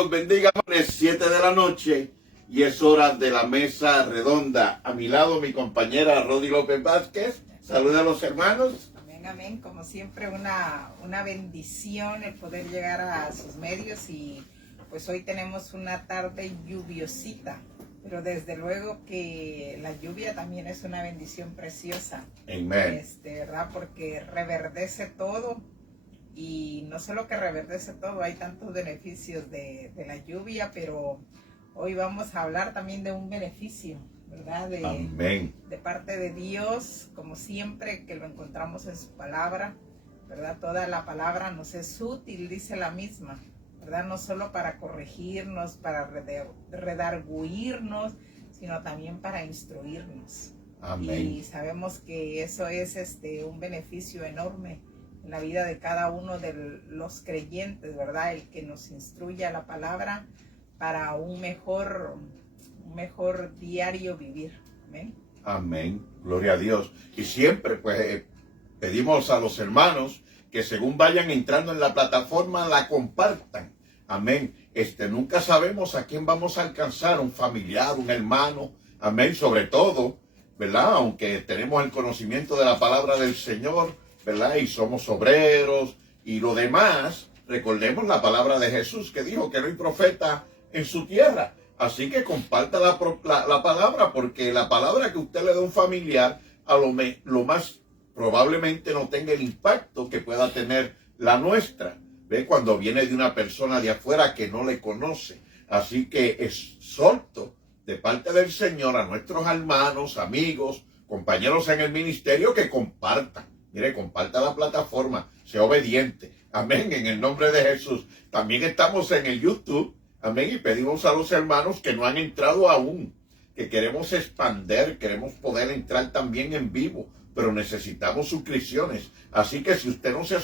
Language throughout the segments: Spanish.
Los bendiga. Es 7 de la noche y es hora de la mesa redonda. A mi lado mi compañera Rodi López Vázquez. Saluda a los hermanos. Amén, amén. Como siempre una bendición el poder llegar a sus medios y pues hoy tenemos una tarde lluviosita. Pero desde luego que la lluvia también es una bendición preciosa. Amén. ¿Verdad? Porque reverdece todo. Y no solo que reverdece todo, hay tantos beneficios de la lluvia, pero hoy vamos a hablar también de un beneficio, ¿verdad? Amén. De parte de Dios, como siempre, que lo encontramos en su palabra, ¿verdad? Toda la palabra nos es útil, dice la misma, ¿verdad? No solo para corregirnos, para redarguirnos, sino también para instruirnos. Amén. Y sabemos que eso es un beneficio enorme en la vida de cada uno de los creyentes, ¿verdad? El que nos instruya la palabra para un mejor diario vivir. Amén. Amén. Gloria a Dios. Y siempre pues pedimos a los hermanos que según vayan entrando en la plataforma la compartan. Amén. Nunca sabemos a quién vamos a alcanzar, un familiar, un hermano. Amén. Sobre todo, ¿verdad? Aunque tenemos el conocimiento de la palabra del Señor, ¿verdad? Y somos obreros y lo demás, recordemos la palabra de Jesús que dijo que no hay profeta en su tierra. Así que comparta la palabra, porque la palabra que usted le da a un familiar, lo más probablemente no tenga el impacto que pueda tener la nuestra. ¿Ve? Cuando viene de una persona de afuera que no le conoce. Así que exhorto de parte del Señor a nuestros hermanos, amigos, compañeros en el ministerio que compartan. Mire, comparta la plataforma, sea obediente. Amén, en el nombre de Jesús. También estamos en el YouTube. Amén, y pedimos a los hermanos que no han entrado aún, que queremos expander, queremos poder entrar también en vivo, pero necesitamos suscripciones. Así que si usted no se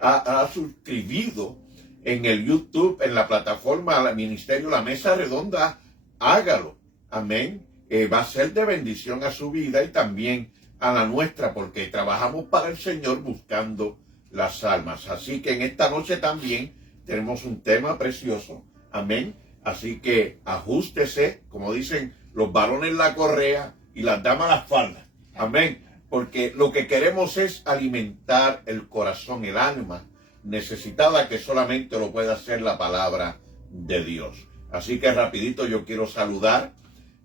ha suscribido en el YouTube, en la plataforma, al ministerio, la mesa redonda, hágalo. Amén. Va a ser de bendición a su vida y también a la nuestra, porque trabajamos para el Señor buscando las almas. Así que en esta noche también tenemos un tema precioso. Amén. Así que ajústese, como dicen los varones, la correa y las damas las faldas. Amén. Porque lo que queremos es alimentar el corazón, el alma necesitada, que solamente lo puede hacer la palabra de Dios. Así que rapidito yo quiero saludar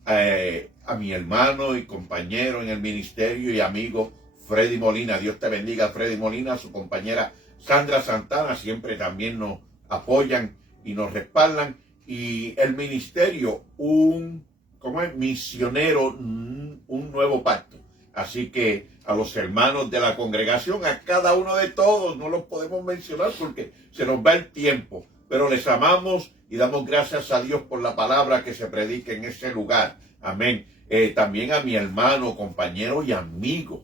a mi hermano y compañero en el ministerio y amigo Freddy Molina. Dios te bendiga, Freddy Molina. A su compañera Sandra Santana siempre también nos apoyan y nos respaldan. Y el ministerio, misionero, un nuevo pacto. Así que a los hermanos de la congregación, a cada uno de todos, no los podemos mencionar porque se nos va el tiempo, pero les amamos y damos gracias a Dios por la palabra que se predica en ese lugar. Amén. También a mi hermano, compañero y amigo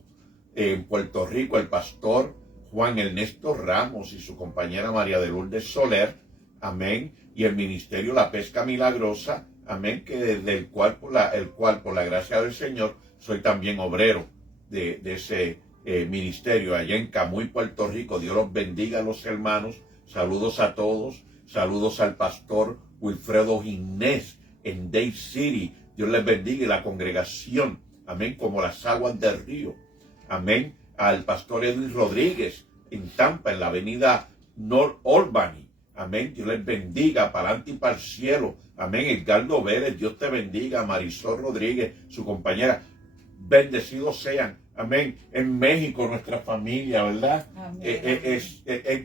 en Puerto Rico, el pastor Juan Ernesto Ramos y su compañera María de Lourdes Soler. Amén. Y el ministerio La Pesca Milagrosa. Amén. Que desde el cual por la gracia del Señor soy también obrero de ese ministerio allá en Camuy, Puerto Rico. Dios los bendiga a los hermanos. Saludos a todos. Saludos al pastor Wilfredo Ginés en Dade City. Dios les bendiga y la congregación. Amén. Como las aguas del río. Amén. Al pastor Edwin Rodríguez en Tampa, en la avenida North Albany. Amén. Dios les bendiga para adelante y para el cielo. Amén. Edgardo Vélez, Dios te bendiga. Marisol Rodríguez, su compañera. Bendecidos sean. Amén. En México, nuestra familia, ¿verdad? Es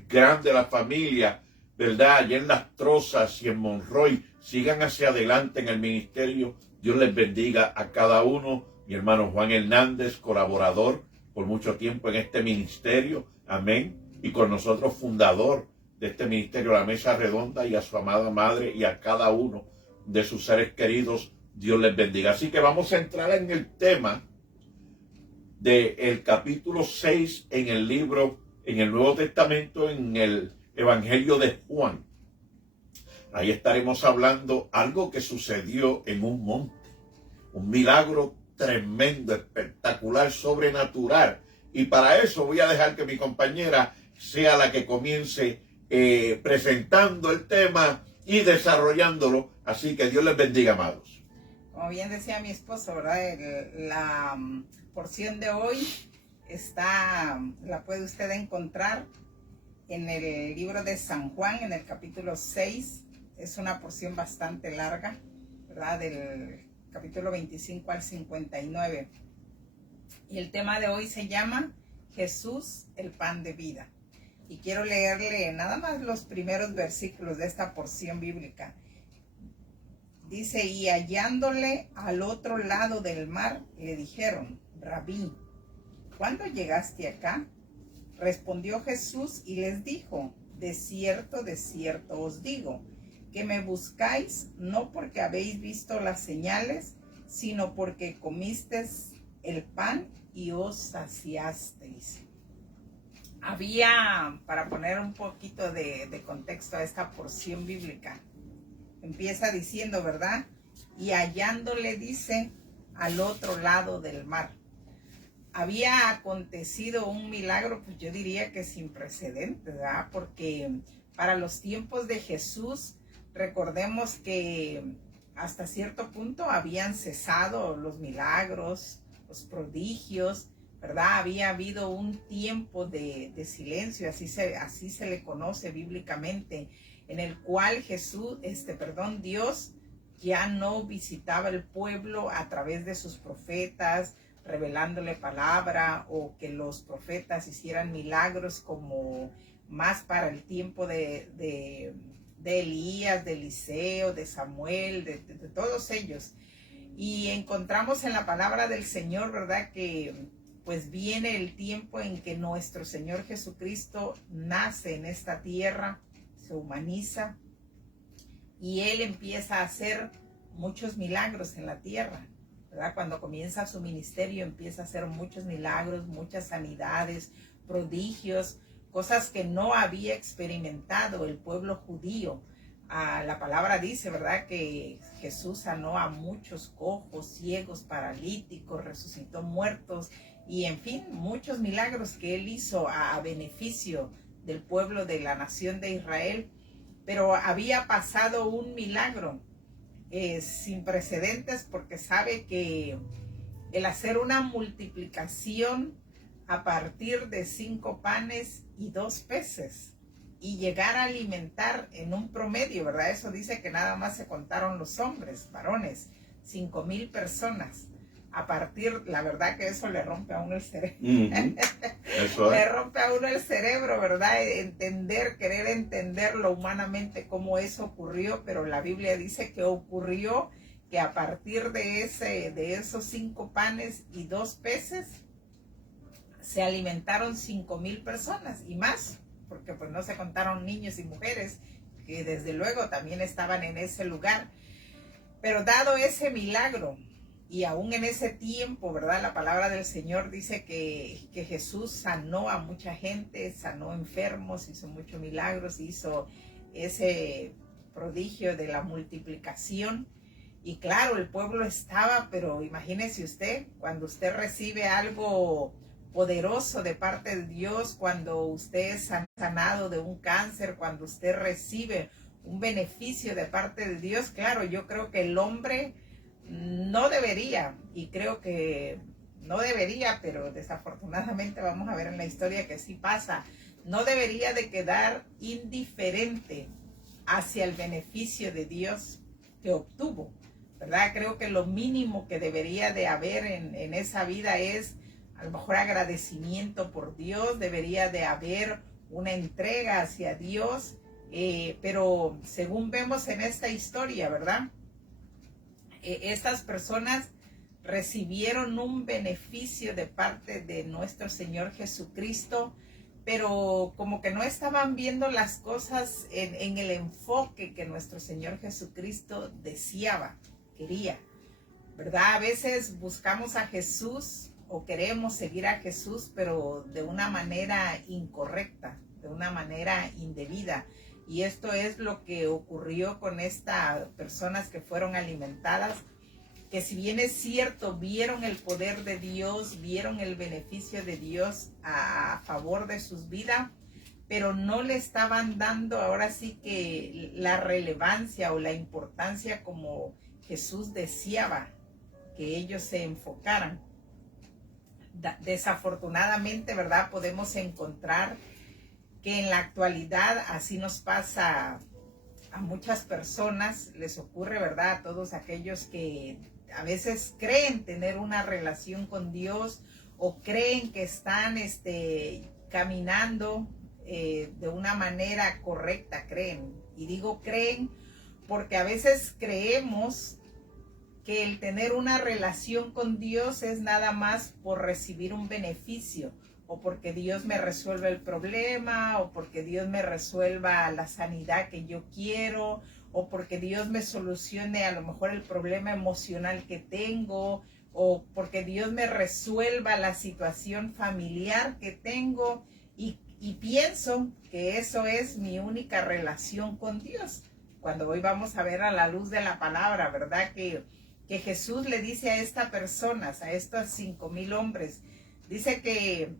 grande la familia, ¿verdad? Allá en Las Trozas y en Monroy. Sigan hacia adelante en el ministerio. Dios les bendiga a cada uno. Mi hermano Juan Hernández, colaborador por mucho tiempo en este ministerio. Amén. Y con nosotros fundador de este ministerio, La Mesa Redonda, y a su amada madre y a cada uno de sus seres queridos. Dios les bendiga. Así que vamos a entrar en el tema del capítulo 6 en el libro, en el Nuevo Testamento, en el Evangelio de Juan. Ahí estaremos hablando algo que sucedió en un monte, un milagro tremendo, espectacular, sobrenatural. Y para eso voy a dejar que mi compañera sea la que comience presentando el tema y desarrollándolo. Así que Dios les bendiga, amados. Como bien decía mi esposo, ¿verdad? La porción de hoy la puede usted encontrar en el libro de San Juan, en el capítulo 6. Es una porción bastante larga, ¿verdad? Del capítulo 25 al 59. Y el tema de hoy se llama Jesús, el pan de vida. Y quiero leerle nada más los primeros versículos de esta porción bíblica. Dice, y hallándole al otro lado del mar, le dijeron, Rabí, ¿cuándo llegaste acá? Respondió Jesús y les dijo, de cierto os digo, que me buscáis no porque habéis visto las señales, sino porque comisteis el pan y os saciasteis. Para poner un poquito de contexto a esta porción bíblica, empieza diciendo, ¿verdad? Y hallándole, dice, al otro lado del mar. Había acontecido un milagro, pues yo diría que sin precedentes, ¿verdad? Porque para los tiempos de Jesús, recordemos que hasta cierto punto habían cesado los milagros, los prodigios, ¿verdad? Había habido un tiempo de silencio, así se le conoce bíblicamente, en el cual Dios ya no visitaba el pueblo a través de sus profetas, revelándole palabra, o que los profetas hicieran milagros como más para el tiempo de Elías, de Eliseo, de Samuel, de todos ellos. Y encontramos en la palabra del Señor, ¿verdad? Que pues viene el tiempo en que nuestro Señor Jesucristo nace en esta tierra, se humaniza y Él empieza a hacer muchos milagros en la tierra, ¿verdad? Cuando comienza su ministerio empieza a hacer muchos milagros, muchas sanidades, prodigios, cosas que no había experimentado el pueblo judío. La palabra dice, ¿verdad?, que Jesús sanó a muchos cojos, ciegos, paralíticos, resucitó muertos y en fin, muchos milagros que Él hizo a beneficio del pueblo de la nación de Israel. Pero había pasado un milagro sin precedentes, porque sabe que el hacer una multiplicación a partir de 5 panes y 2 peces y llegar a alimentar en un promedio, ¿verdad? Eso dice que nada más se contaron los hombres, varones, 5,000 personas. La verdad que eso le rompe a uno el cerebro. Eso es. Le rompe a uno el cerebro, ¿verdad? Querer entenderlo humanamente cómo eso ocurrió, pero la Biblia dice que ocurrió que a partir de esos 5 panes y 2 peces se alimentaron 5,000 personas y más, porque pues no se contaron niños y mujeres, que desde luego también estaban en ese lugar. Pero dado ese milagro, y aún en ese tiempo, ¿verdad? La palabra del Señor dice que Jesús sanó a mucha gente, sanó enfermos, hizo muchos milagros, hizo ese prodigio de la multiplicación. Y claro, el pueblo estaba, pero imagínese usted, cuando usted recibe algo poderoso de parte de Dios, cuando usted es sanado de un cáncer, cuando usted recibe un beneficio de parte de Dios, claro, yo creo que el hombre no debería, y creo que no debería, pero desafortunadamente vamos a ver en la historia que sí pasa, no debería de quedar indiferente hacia el beneficio de Dios que obtuvo, ¿verdad? Creo que lo mínimo que debería de haber en esa vida es a lo mejor agradecimiento por Dios, debería de haber una entrega hacia Dios, pero según vemos en esta historia, ¿verdad? Estas personas recibieron un beneficio de parte de nuestro Señor Jesucristo, pero como que no estaban viendo las cosas en el enfoque que nuestro Señor Jesucristo quería, ¿verdad? A veces buscamos a Jesús o queremos seguir a Jesús, pero de una manera incorrecta, de una manera indebida. Y esto es lo que ocurrió con estas personas que fueron alimentadas, que si bien es cierto, vieron el poder de Dios, vieron el beneficio de Dios a favor de sus vidas, pero no le estaban dando ahora sí que la relevancia o la importancia como Jesús deseaba que ellos se enfocaran. Desafortunadamente, ¿verdad? Podemos encontrar que en la actualidad así nos pasa a muchas personas, les ocurre, ¿verdad? A todos aquellos que a veces creen tener una relación con Dios o creen que están caminando de una manera correcta, creen. Y digo creen porque a veces creemos que el tener una relación con Dios es nada más por recibir un beneficio, o porque Dios me resuelve el problema, o porque Dios me resuelva la sanidad que yo quiero, o porque Dios me solucione a lo mejor el problema emocional que tengo, o porque Dios me resuelva la situación familiar que tengo, y pienso que eso es mi única relación con Dios. Cuando hoy vamos a ver a la luz de la palabra, ¿verdad? Que Jesús le dice a estas personas, a estos 5,000 hombres, dice que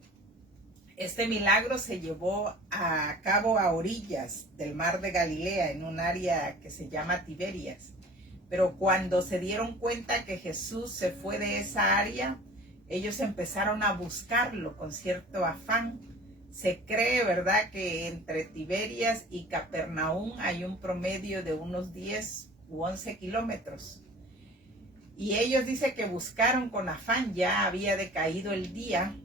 este milagro se llevó a cabo a orillas del mar de Galilea, en un área que se llama Tiberias. Pero cuando se dieron cuenta que Jesús se fue de esa área, ellos empezaron a buscarlo con cierto afán. Se cree, ¿verdad?, que entre Tiberias y Capernaum hay un promedio de unos 10 u 11 kilómetros. Y ellos dicen que buscaron con afán, ya había decaído el día,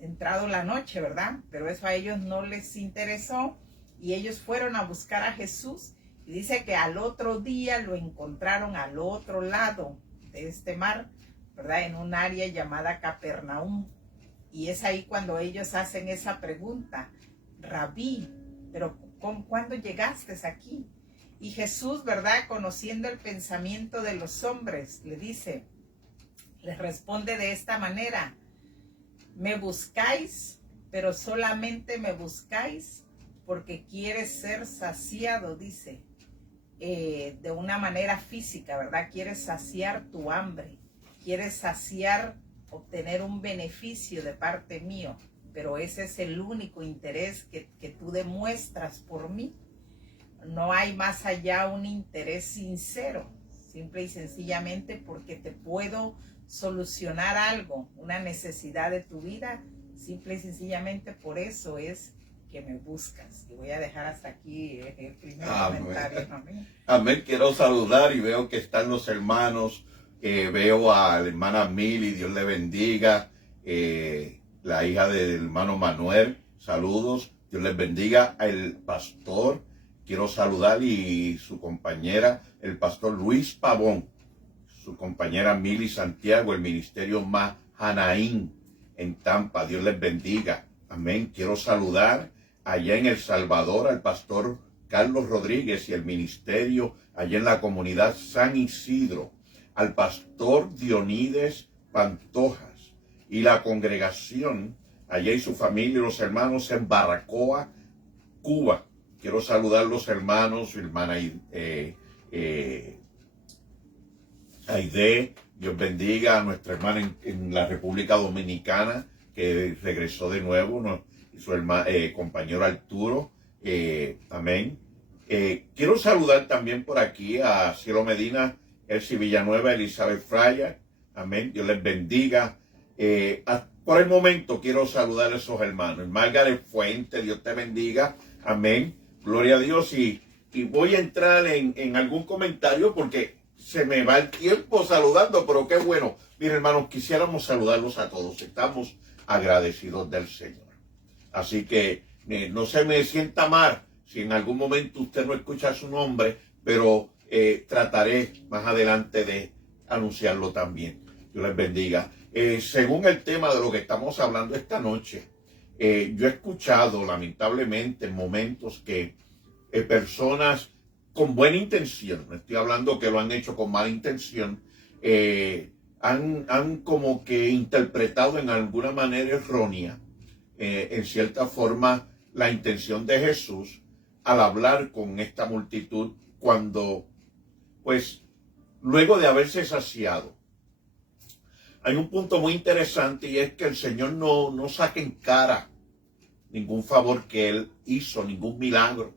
entrado la noche, ¿verdad? Pero eso a ellos no les interesó y ellos fueron a buscar a Jesús. Y dice que al otro día lo encontraron al otro lado de este mar, ¿verdad? En un área llamada Capernaum. Y es ahí cuando ellos hacen esa pregunta: Rabí, pero ¿cuándo llegaste aquí? Y Jesús, ¿verdad?, conociendo el pensamiento de los hombres, les responde de esta manera: me buscáis, pero solamente me buscáis porque quieres ser saciado, dice, de una manera física, ¿verdad? Quieres saciar tu hambre, quieres saciar, obtener un beneficio de parte mío, pero ese es el único interés que tú demuestras por mí. No hay más allá un interés sincero, simple y sencillamente porque te puedo solucionar algo, una necesidad de tu vida, simple y sencillamente por eso es que me buscas. Y voy a dejar hasta aquí el primer comentario. Amén. Amén. Quiero saludar y veo que están los hermanos. Veo a la hermana Mili, Dios le bendiga. La hija del hermano Manuel, saludos. Dios les bendiga. Al pastor, quiero saludar, y su compañera, el pastor Luis Pavón, su compañera Mili Santiago, el ministerio Mahanaín en Tampa. Dios les bendiga. Amén. Quiero saludar allá en El Salvador al pastor Carlos Rodríguez y el ministerio allá en la comunidad San Isidro, al pastor Dionides Pantojas y la congregación allá y su familia y los hermanos en Baracoa, Cuba. Quiero saludar a los hermanos, su hermana Aide. Dios bendiga a nuestra hermana en la República Dominicana, que regresó de nuevo, ¿no? Y su compañero Arturo. Amén. Quiero saludar también por aquí a Cielo Medina, Elsie Villanueva, Elizabeth Fraya. Amén. Dios les bendiga. Por el momento quiero saludar a esos hermanos. Margaret Fuente, Dios te bendiga. Amén. Gloria a Dios. Y voy a entrar en algún comentario porque se me va el tiempo saludando, pero qué bueno. Miren, hermanos, quisiéramos saludarlos a todos. Estamos agradecidos del Señor. Así que no se me sienta mal si en algún momento usted no escucha su nombre, pero trataré más adelante de anunciarlo también. Dios les bendiga. Según el tema de lo que estamos hablando esta noche, yo he escuchado lamentablemente en momentos que personas con buena intención, no estoy hablando que lo han hecho con mala intención, han como que interpretado en alguna manera errónea, en cierta forma, la intención de Jesús al hablar con esta multitud cuando, pues, luego de haberse saciado. Hay un punto muy interesante, y es que el Señor no saca en cara ningún favor que él hizo, ningún milagro.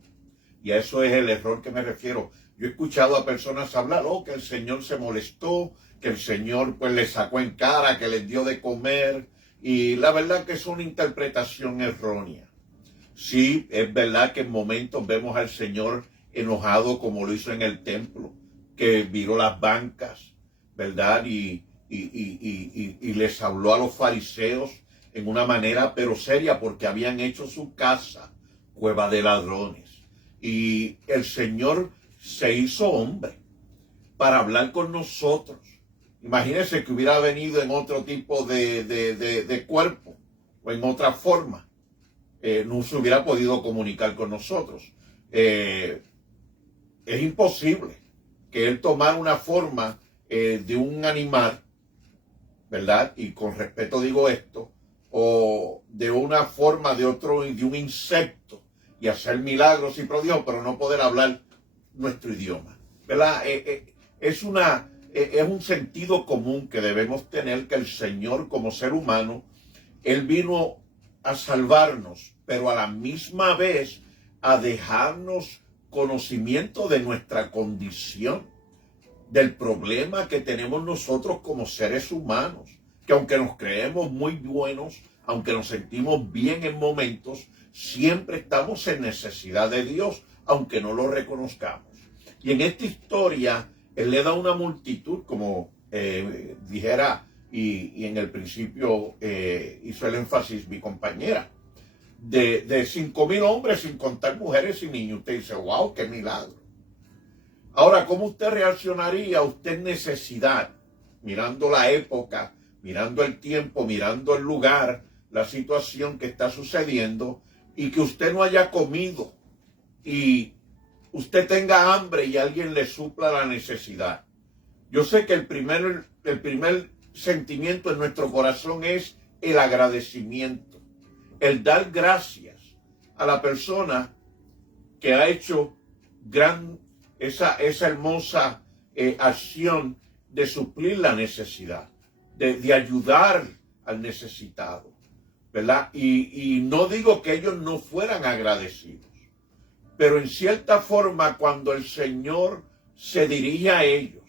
Y a eso es el error que me refiero. Yo he escuchado a personas hablar, que el Señor se molestó, que el Señor pues le sacó en cara, que les dio de comer. Y la verdad que es una interpretación errónea. Sí, es verdad que en momentos vemos al Señor enojado como lo hizo en el templo, que viró las bancas, ¿verdad? Y les habló a los fariseos en una manera pero seria, porque habían hecho su casa cueva de ladrones. Y el Señor se hizo hombre para hablar con nosotros. Imagínense que hubiera venido en otro tipo de cuerpo o en otra forma. No se hubiera podido comunicar con nosotros. Es imposible que él tomara una forma de un animal, ¿verdad? Y con respeto digo esto, o de una forma de un insecto y hacer milagros y prodigios, pero no poder hablar nuestro idioma, ¿verdad? Es un sentido común que debemos tener, que el Señor como ser humano, él vino a salvarnos, pero a la misma vez a dejarnos conocimiento de nuestra condición, del problema que tenemos nosotros como seres humanos, que aunque nos creemos muy buenos, aunque nos sentimos bien en momentos, siempre estamos en necesidad de Dios, aunque no lo reconozcamos. Y en esta historia, él le da una multitud, como dijera, y en el principio hizo el énfasis mi compañera, de 5,000 hombres, sin contar mujeres y niños. Usted dice, wow, qué milagro. Ahora, ¿cómo usted reaccionaría? Usted en necesidad, mirando la época, mirando el tiempo, mirando el lugar, la situación que está sucediendo, y que usted no haya comido, y usted tenga hambre y alguien le supla la necesidad. Yo sé que el primer sentimiento en nuestro corazón es el agradecimiento, el dar gracias a la persona que ha hecho esa hermosa acción de suplir la necesidad, de ayudar al necesitado, ¿verdad? Y no digo que ellos no fueran agradecidos, pero en cierta forma cuando el Señor se dirige a ellos,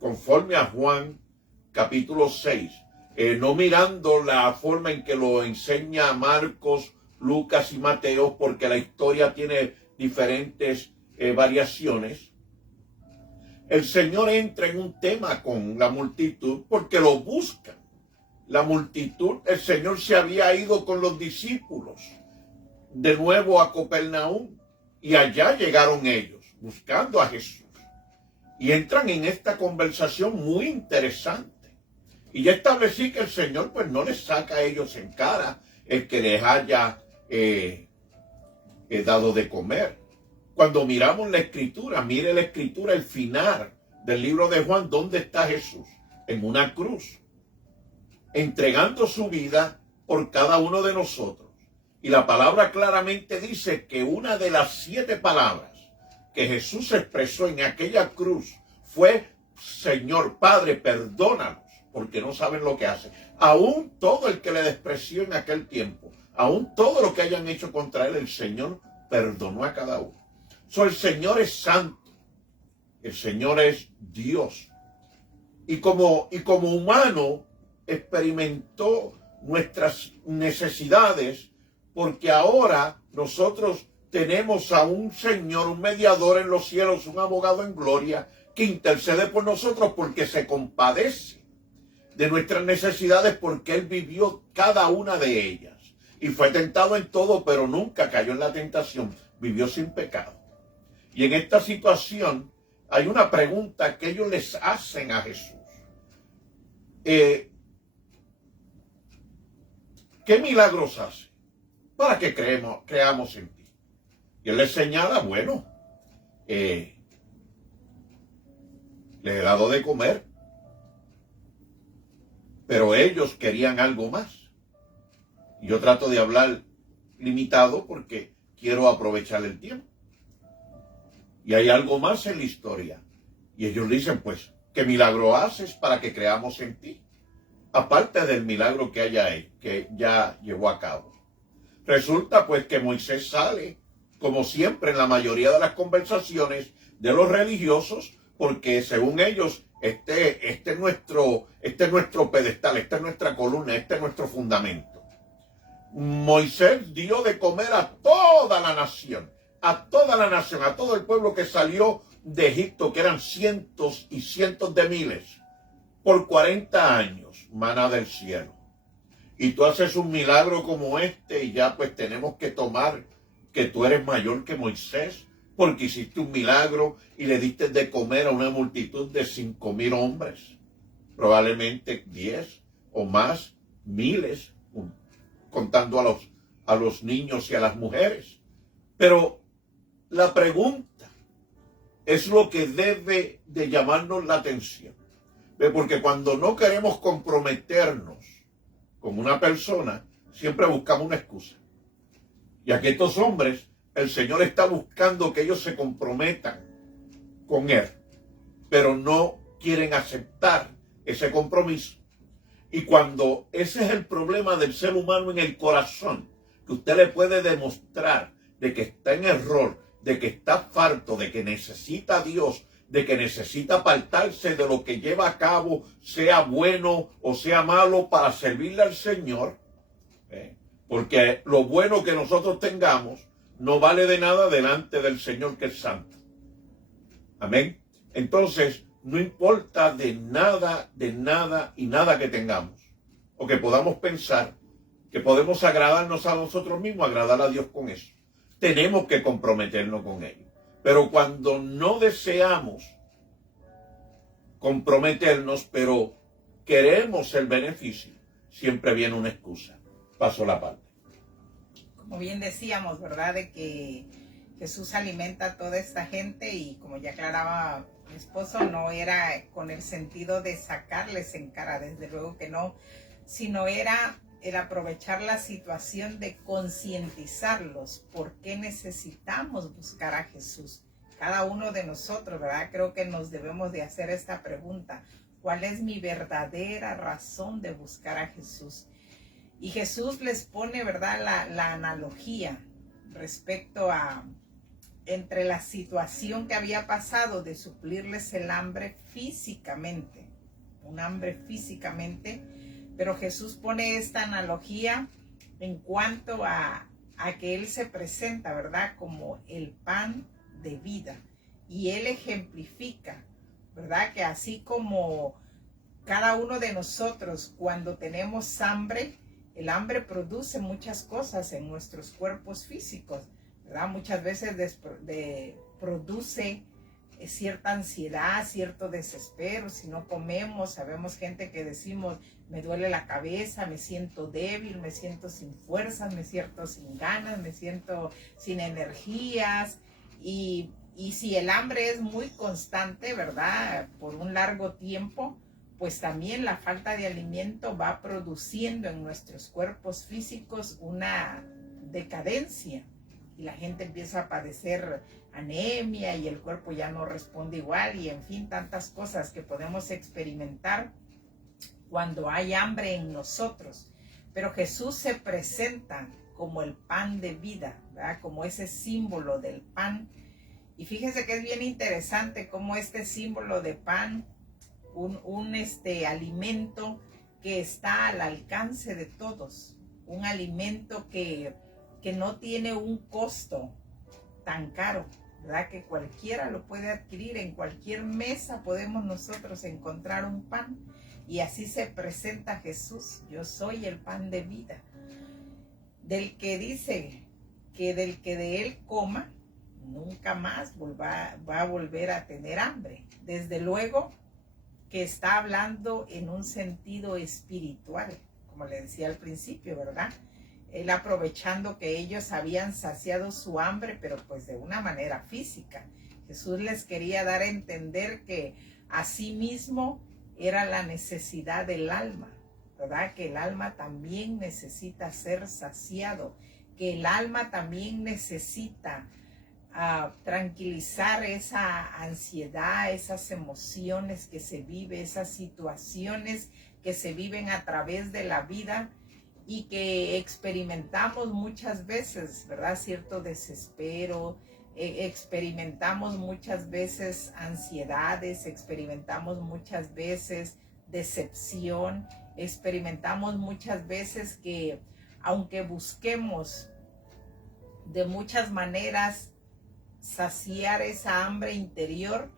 conforme a Juan capítulo 6, no mirando la forma en que lo enseña Marcos, Lucas y Mateo, porque la historia tiene diferentes variaciones, el Señor entra en un tema con la multitud porque lo buscan. La multitud, el Señor se había ido con los discípulos de nuevo a Capernaum y allá llegaron ellos buscando a Jesús y entran en esta conversación muy interesante. Y ya establecí que el Señor pues no les saca a ellos en cara el que les haya dado de comer. Cuando miramos la Escritura, mire la Escritura, el final del libro de Juan, ¿dónde está Jesús? En una cruz, entregando su vida por cada uno de nosotros. Y la palabra claramente dice que una de las 7 palabras que Jesús expresó en aquella cruz fue: Señor, Padre, perdónanos, porque no saben lo que hacen. Aún todo el que le despreció en aquel tiempo, aún todo lo que hayan hecho contra él, el Señor perdonó a cada uno. El Señor es santo, el Señor es Dios. Y como humano experimentó nuestras necesidades, porque ahora nosotros tenemos a un Señor, un mediador en los cielos, un abogado en gloria, que intercede por nosotros porque se compadece de nuestras necesidades, porque Él vivió cada una de ellas. Y fue tentado en todo, pero nunca cayó en la tentación. Vivió sin pecado. Y en esta situación hay una pregunta que ellos les hacen a Jesús. ¿Qué milagros hace para que creamos en ti? Y Él les señala, bueno, les he dado de comer, pero ellos querían algo más. Y yo trato de hablar limitado porque quiero aprovechar el tiempo. Y hay algo más en la historia. Y ellos dicen, pues, ¿qué milagro haces para que creamos en ti? Aparte del milagro que ya llevó a cabo. Resulta pues que Moisés sale, como siempre en la mayoría de las conversaciones de los religiosos, porque según ellos, este es nuestro pedestal, esta es nuestra columna, este es nuestro fundamento. Moisés dio de comer a toda la nación, a todo el pueblo que salió de Egipto, que eran cientos y cientos de miles, por 40 años, maná del cielo. Y tú haces un milagro como este y ya pues tenemos que tomar que tú eres mayor que Moisés, porque hiciste un milagro y le diste de comer a una multitud de 5,000 hombres, probablemente 10 o más, miles, contando a los niños y a las mujeres. Pero la pregunta es lo que debe de llamarnos la atención. Porque cuando no queremos comprometernos con una persona, siempre buscamos una excusa. Y aquí estos hombres, el Señor está buscando que ellos se comprometan con Él, pero no quieren aceptar ese compromiso. Y cuando ese es el problema del ser humano en el corazón, que usted le puede demostrar de que está en error, de que está farto, de que necesita a Dios, de que necesita apartarse de lo que lleva a cabo, sea bueno o sea malo, para servirle al Señor, porque lo bueno que nosotros tengamos no vale de nada delante del Señor, que es santo. Amén. Entonces, no importa de nada y nada que tengamos, o que podamos pensar que podemos agradarnos a nosotros mismos, agradar a Dios con eso. Tenemos que comprometernos con ello. Pero cuando no deseamos comprometernos, pero queremos el beneficio, siempre viene una excusa. Paso la parte. Como bien decíamos, ¿verdad? De que Jesús alimenta a toda esta gente, y como ya aclaraba mi esposo, no era con el sentido de sacarles en cara, desde luego que no, sino era el aprovechar la situación de concientizarlos por qué necesitamos buscar a Jesús. Cada uno de nosotros, ¿verdad? Creo que nos debemos de hacer esta pregunta: ¿cuál es mi verdadera razón de buscar a Jesús? Y Jesús les pone, ¿verdad?, la analogía respecto a entre la situación que había pasado de suplirles el hambre físicamente, un hambre físicamente, pero Jesús pone esta analogía en cuanto a que Él se presenta, ¿verdad?, como el pan de vida. Y Él ejemplifica, ¿verdad?, que así como cada uno de nosotros, cuando tenemos hambre, el hambre produce muchas cosas en nuestros cuerpos físicos, ¿verdad? Muchas veces produce cierta ansiedad, cierto desespero. Si no comemos, sabemos gente que decimos: me duele la cabeza, me siento débil, me siento sin fuerzas, me siento sin ganas, me siento sin energías. Y si el hambre es muy constante, ¿verdad?, por un largo tiempo, pues también la falta de alimento va produciendo en nuestros cuerpos físicos una decadencia, y la gente empieza a padecer anemia y el cuerpo ya no responde igual, y en fin, tantas cosas que podemos experimentar cuando hay hambre en nosotros. Pero Jesús se presenta como el pan de vida, ¿verdad?, como ese símbolo del pan. Y fíjese que es bien interesante cómo este símbolo de pan, un alimento que está al alcance de todos, un alimento que no tiene un costo tan caro, ¿verdad?, que cualquiera lo puede adquirir. En cualquier mesa podemos nosotros encontrar un pan, y así se presenta Jesús: yo soy el pan de vida, del que dice que del que de él coma nunca más va a volver a tener hambre. Desde luego que está hablando en un sentido espiritual, como le decía al principio, ¿verdad? Él aprovechando que ellos habían saciado su hambre, pero pues de una manera física. Jesús les quería dar a entender que asimismo era la necesidad del alma, ¿verdad? Que el alma también necesita ser saciado, que el alma también necesita tranquilizar esa ansiedad, esas emociones que se viven, esas situaciones que se viven a través de la vida, y que experimentamos muchas veces, ¿verdad? Cierto desespero, experimentamos muchas veces ansiedades, experimentamos muchas veces decepción, experimentamos muchas veces que aunque busquemos de muchas maneras saciar esa hambre interior,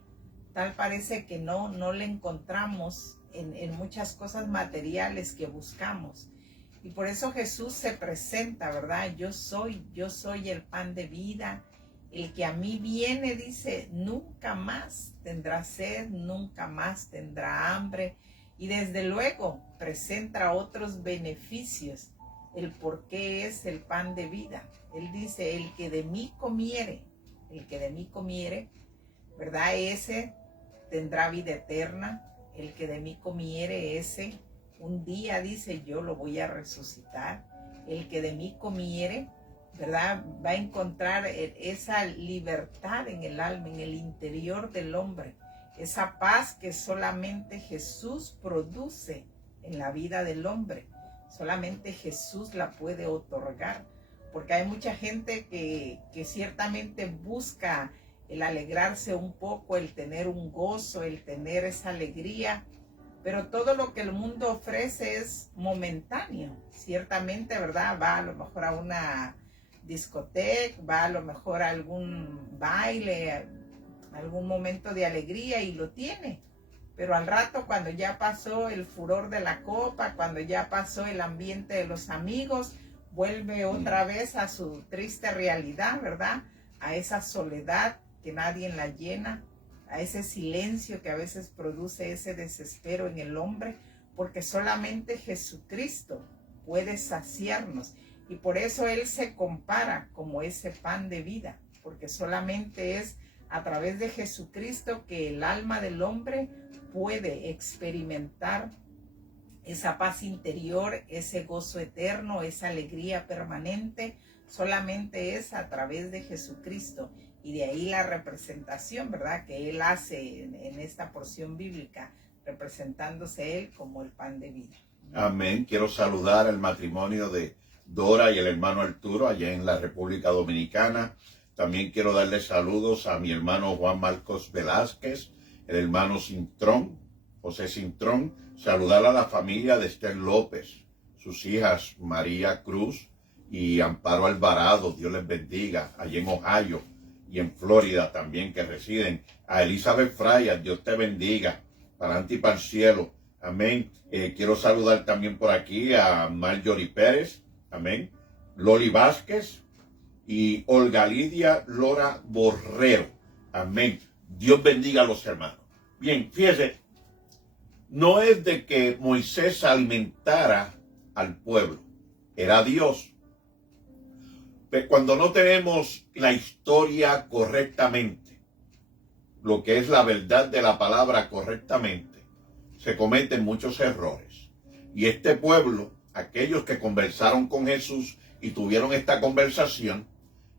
tal parece que no le encontramos en muchas cosas materiales que buscamos. Y por eso Jesús se presenta, ¿verdad? Yo soy el pan de vida. El que a mí viene, dice, nunca más tendrá sed, nunca más tendrá hambre. Y desde luego presenta otros beneficios, el por qué es el pan de vida. Él dice, el que de mí comiere, ¿verdad? Ese tendrá vida eterna. El que de mí comiere, ese un día, dice, yo lo voy a resucitar. El que de mí comiere, ¿verdad? Va a encontrar esa libertad en el alma, en el interior del hombre. Esa paz que solamente Jesús produce en la vida del hombre. Solamente Jesús la puede otorgar. Porque hay mucha gente que ciertamente busca el alegrarse un poco, el tener un gozo, el tener esa alegría. Pero todo lo que el mundo ofrece es momentáneo. Ciertamente, ¿verdad? Va a lo mejor a una discoteca, va a lo mejor a algún baile, algún momento de alegría y lo tiene. Pero al rato, cuando ya pasó el furor de la copa, cuando ya pasó el ambiente de los amigos, vuelve otra vez a su triste realidad, ¿verdad? A esa soledad que nadie la llena, a ese silencio que a veces produce ese desespero en el hombre, porque solamente Jesucristo puede saciarnos. Y por eso Él se compara como ese pan de vida, porque solamente es a través de Jesucristo que el alma del hombre puede experimentar esa paz interior, ese gozo eterno, esa alegría permanente. Solamente es a través de Jesucristo. Y de ahí la representación, ¿verdad?, que Él hace en esta porción bíblica, representándose Él como el pan de vida. Amén. Quiero saludar al matrimonio de Dora y el hermano Arturo allá en la República Dominicana. También quiero darle saludos a mi hermano Juan Marcos Velázquez, el hermano Cintrón, José Cintrón. Saludar a la familia de Esther López, sus hijas María Cruz y Amparo Alvarado. Dios les bendiga, allá en Ohio y en Florida también que residen. A Elizabeth Frayas, Dios te bendiga, para adelante y para el cielo. Amén. Quiero saludar también por aquí a Marjorie Pérez. Amén. Loli Vázquez y Olga Lidia Lora Borrero. Amén. Dios bendiga a los hermanos. Bien, fíjese, no es de que Moisés alimentara al pueblo, era Dios. Pero cuando no tenemos la historia correctamente, lo que es la verdad de la palabra correctamente, se cometen muchos errores. Y este pueblo, aquellos que conversaron con Jesús y tuvieron esta conversación,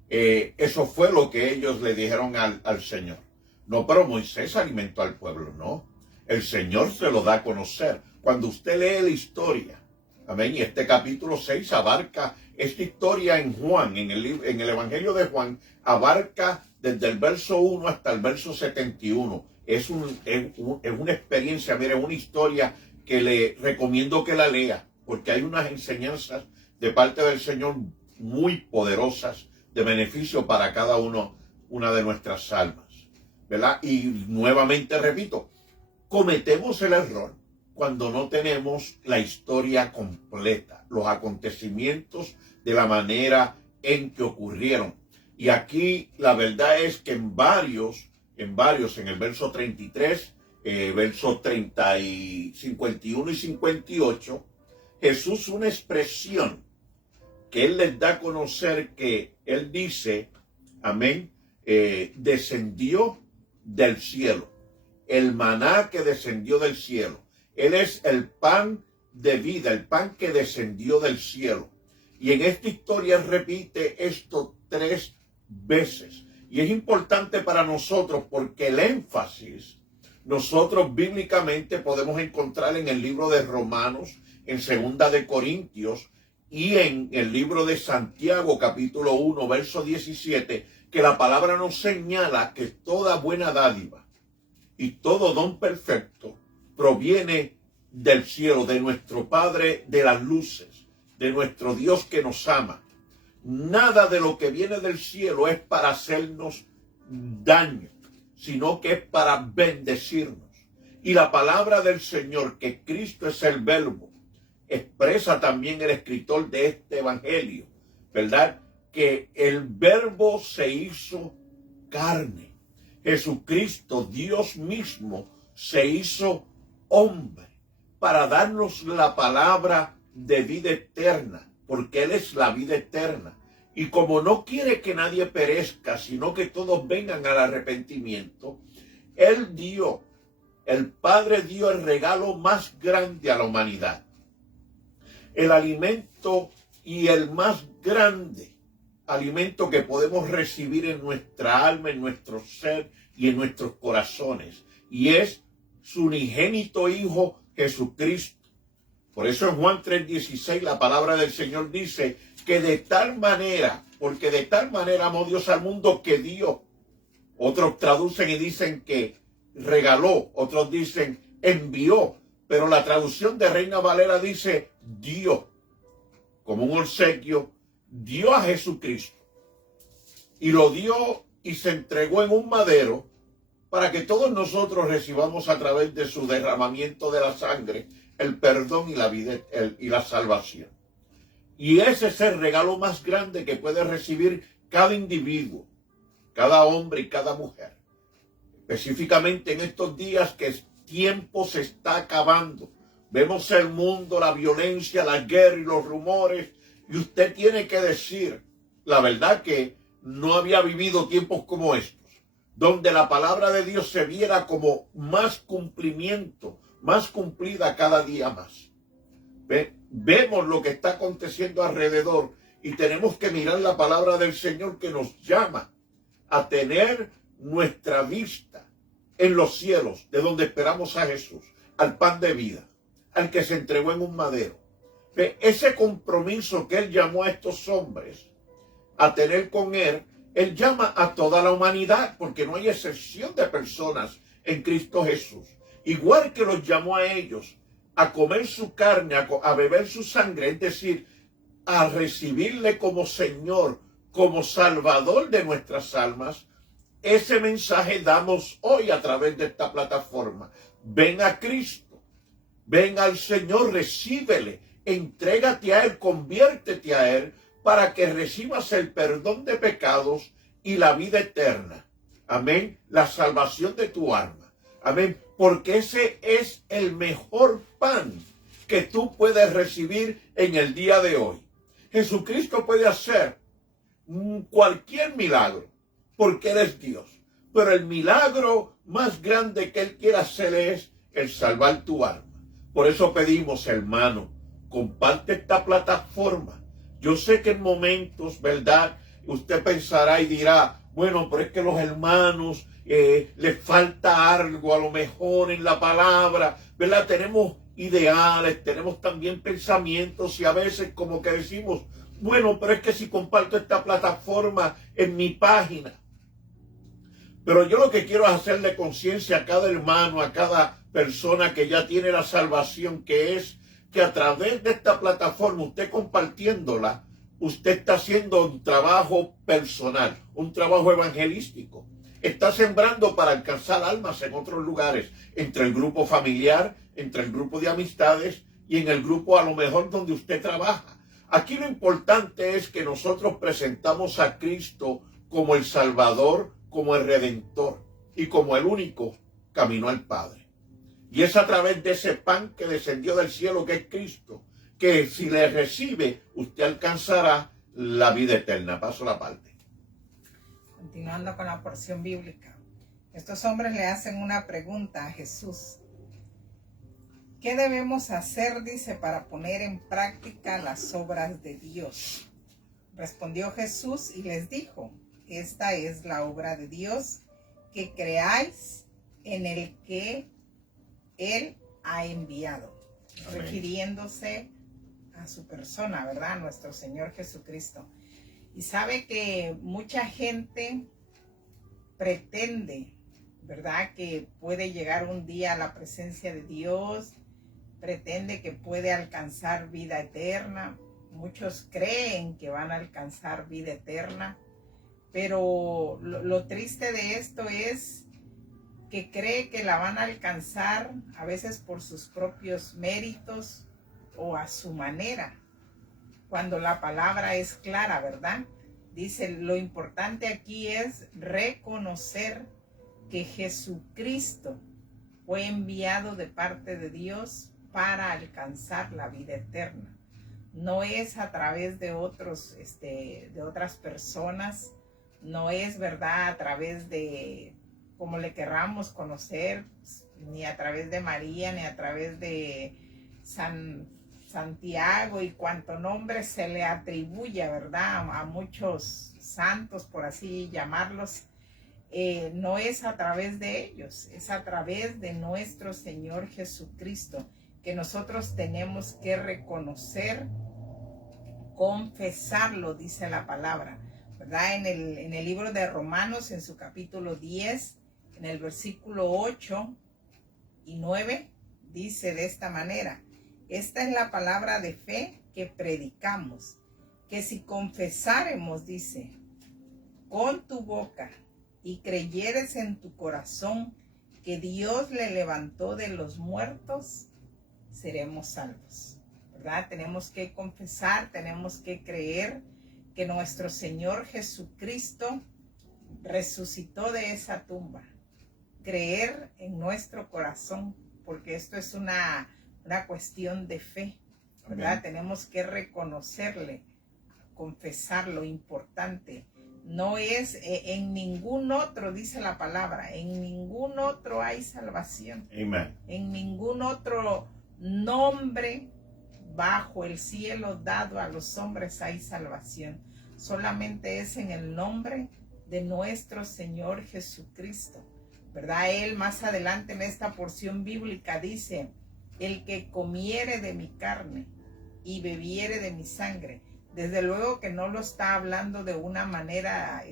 eso fue lo que ellos le dijeron al Señor. No, pero Moisés alimentó al pueblo, no. El Señor se lo da a conocer. Cuando usted lee la historia, amén, y este capítulo 6 abarca esta historia en Juan, en el Evangelio de Juan, abarca desde el verso 1 hasta el verso 71. Es una experiencia, mire, una historia que le recomiendo que la lea, porque hay unas enseñanzas de parte del Señor muy poderosas, de beneficio para cada una de nuestras almas, ¿verdad? Y nuevamente repito, cometemos el error cuando no tenemos la historia completa, los acontecimientos de la manera en que ocurrieron. Y aquí la verdad es que en el verso 33, verso 30 y 51 y 58, Jesús una expresión que Él les da a conocer que Él dice, amén, descendió del cielo, el maná que descendió del cielo. Él es el pan de vida, el pan que descendió del cielo. Y en esta historia repite esto 3 veces. Y es importante para nosotros porque el énfasis nosotros bíblicamente podemos encontrar en el libro de Romanos, en 2 de Corintios, y en el libro de Santiago, capítulo 1, verso 17, que la palabra nos señala que toda buena dádiva y todo don perfecto proviene del cielo, de nuestro Padre de las luces, de nuestro Dios que nos ama. Nada de lo que viene del cielo es para hacernos daño, sino que es para bendecirnos. Y la palabra del Señor, que Cristo es el Verbo, expresa también el escritor de este evangelio, ¿verdad? Que el Verbo se hizo carne. Jesucristo, Dios mismo, se hizo hombre para darnos la palabra de vida eterna, porque Él es la vida eterna. Y como no quiere que nadie perezca, sino que todos vengan al arrepentimiento, Él dio, el Padre dio el regalo más grande a la humanidad. El alimento y el más grande alimento que podemos recibir en nuestra alma, en nuestro ser y en nuestros corazones. Y es su unigénito Hijo Jesucristo. Por eso en Juan 3:16 la palabra del Señor dice que de tal manera, porque de tal manera amó Dios al mundo que dio. Otros traducen y dicen que regaló, otros dicen envió, pero la traducción de Reina Valera dice dio, como un obsequio, dio a Jesucristo y lo dio y se entregó en un madero para que todos nosotros recibamos a través de su derramamiento de la sangre el perdón y la vida y la salvación. Y ese es el regalo más grande que puede recibir cada individuo, cada hombre y cada mujer. Específicamente en estos días que el tiempo se está acabando. Vemos el mundo, la violencia, la guerra y los rumores. Y usted tiene que decir la verdad, que no había vivido tiempos como estos, donde la palabra de Dios se viera como más cumplimiento, más cumplida cada día más. Vemos lo que está aconteciendo alrededor y tenemos que mirar la palabra del Señor que nos llama a tener nuestra vista en los cielos, de donde esperamos a Jesús, al pan de vida, al que se entregó en un madero. Ese compromiso que Él llamó a estos hombres a tener con Él, Él llama a toda la humanidad, porque no hay excepción de personas en Cristo Jesús. Igual que los llamó a ellos a comer su carne, a beber su sangre, es decir, a recibirle como Señor, como Salvador de nuestras almas. Ese mensaje damos hoy a través de esta plataforma. Ven a Cristo, ven al Señor, recíbele, entrégate a Él, conviértete a Él, para que recibas el perdón de pecados y la vida eterna. Amén. La salvación de tu alma. Amén. Porque ese es el mejor pan que tú puedes recibir en el día de hoy. Jesucristo puede hacer cualquier milagro, porque Él es Dios. Pero el milagro más grande que Él quiere hacer es el salvar tu alma. Por eso pedimos, hermano, comparte esta plataforma. Yo sé que en momentos, ¿verdad?, usted pensará y dirá, bueno, pero es que los hermanos les falta algo, a lo mejor en la palabra, ¿verdad? Tenemos ideales, tenemos también pensamientos y a veces como que decimos, bueno, pero es que si comparto esta plataforma en mi página. Pero yo lo que quiero es hacerle conciencia a cada hermano, a cada persona que ya tiene la salvación, que es que a través de esta plataforma, usted compartiéndola, usted está haciendo un trabajo personal, un trabajo evangelístico. Está sembrando para alcanzar almas en otros lugares, entre el grupo familiar, entre el grupo de amistades y en el grupo a lo mejor donde usted trabaja. Aquí lo importante es que nosotros presentamos a Cristo como el Salvador, como el Redentor y como el único camino al Padre. Y es a través de ese pan que descendió del cielo, que es Cristo, que si le recibe, usted alcanzará la vida eterna. Paso la parte. Continuando con la porción bíblica. Estos hombres le hacen una pregunta a Jesús. ¿Qué debemos hacer, dice, para poner en práctica las obras de Dios? Respondió Jesús y les dijo, esta es la obra de Dios, que creáis en el que Él ha enviado. Amén. Refiriéndose a su persona, ¿verdad? A nuestro Señor Jesucristo. Y sabe que mucha gente pretende, ¿verdad? Que puede llegar un día a la presencia de Dios, pretende que puede alcanzar vida eterna. Muchos creen que van a alcanzar vida eterna, pero lo triste de esto es que cree que la van a alcanzar a veces por sus propios méritos o a su manera, cuando la palabra es clara, ¿verdad? Dice, lo importante aquí es reconocer que Jesucristo fue enviado de parte de Dios para alcanzar la vida eterna. No es a través de otras personas, no es, ¿verdad?, a través de como le querramos conocer, ni a través de María, ni a través de Santiago y cuanto nombre se le atribuye, ¿verdad?, a muchos santos, por así llamarlos. No es a través de ellos, es a través de nuestro Señor Jesucristo que nosotros tenemos que reconocer, confesarlo, dice la palabra, ¿verdad? En el libro de Romanos, en su capítulo 10, en el versículo 8 y 9, dice de esta manera: esta es la palabra de fe que predicamos, que si confesáremos, dice, con tu boca y creyeres en tu corazón que Dios le levantó de los muertos, seremos salvos, ¿verdad? Tenemos que confesar, tenemos que creer que nuestro Señor Jesucristo resucitó de esa tumba, creer en nuestro corazón, porque esto es una cuestión de fe, ¿verdad? Amén. Tenemos que reconocerle, confesar lo importante. No es en ningún otro, dice la palabra, en ningún otro hay salvación. Amén. En ningún otro nombre bajo el cielo dado a los hombres hay salvación. Solamente es en el nombre de nuestro Señor Jesucristo, ¿verdad? Él más adelante en esta porción bíblica dice: el que comiere de mi carne y bebiere de mi sangre. Desde luego que no lo está hablando de una manera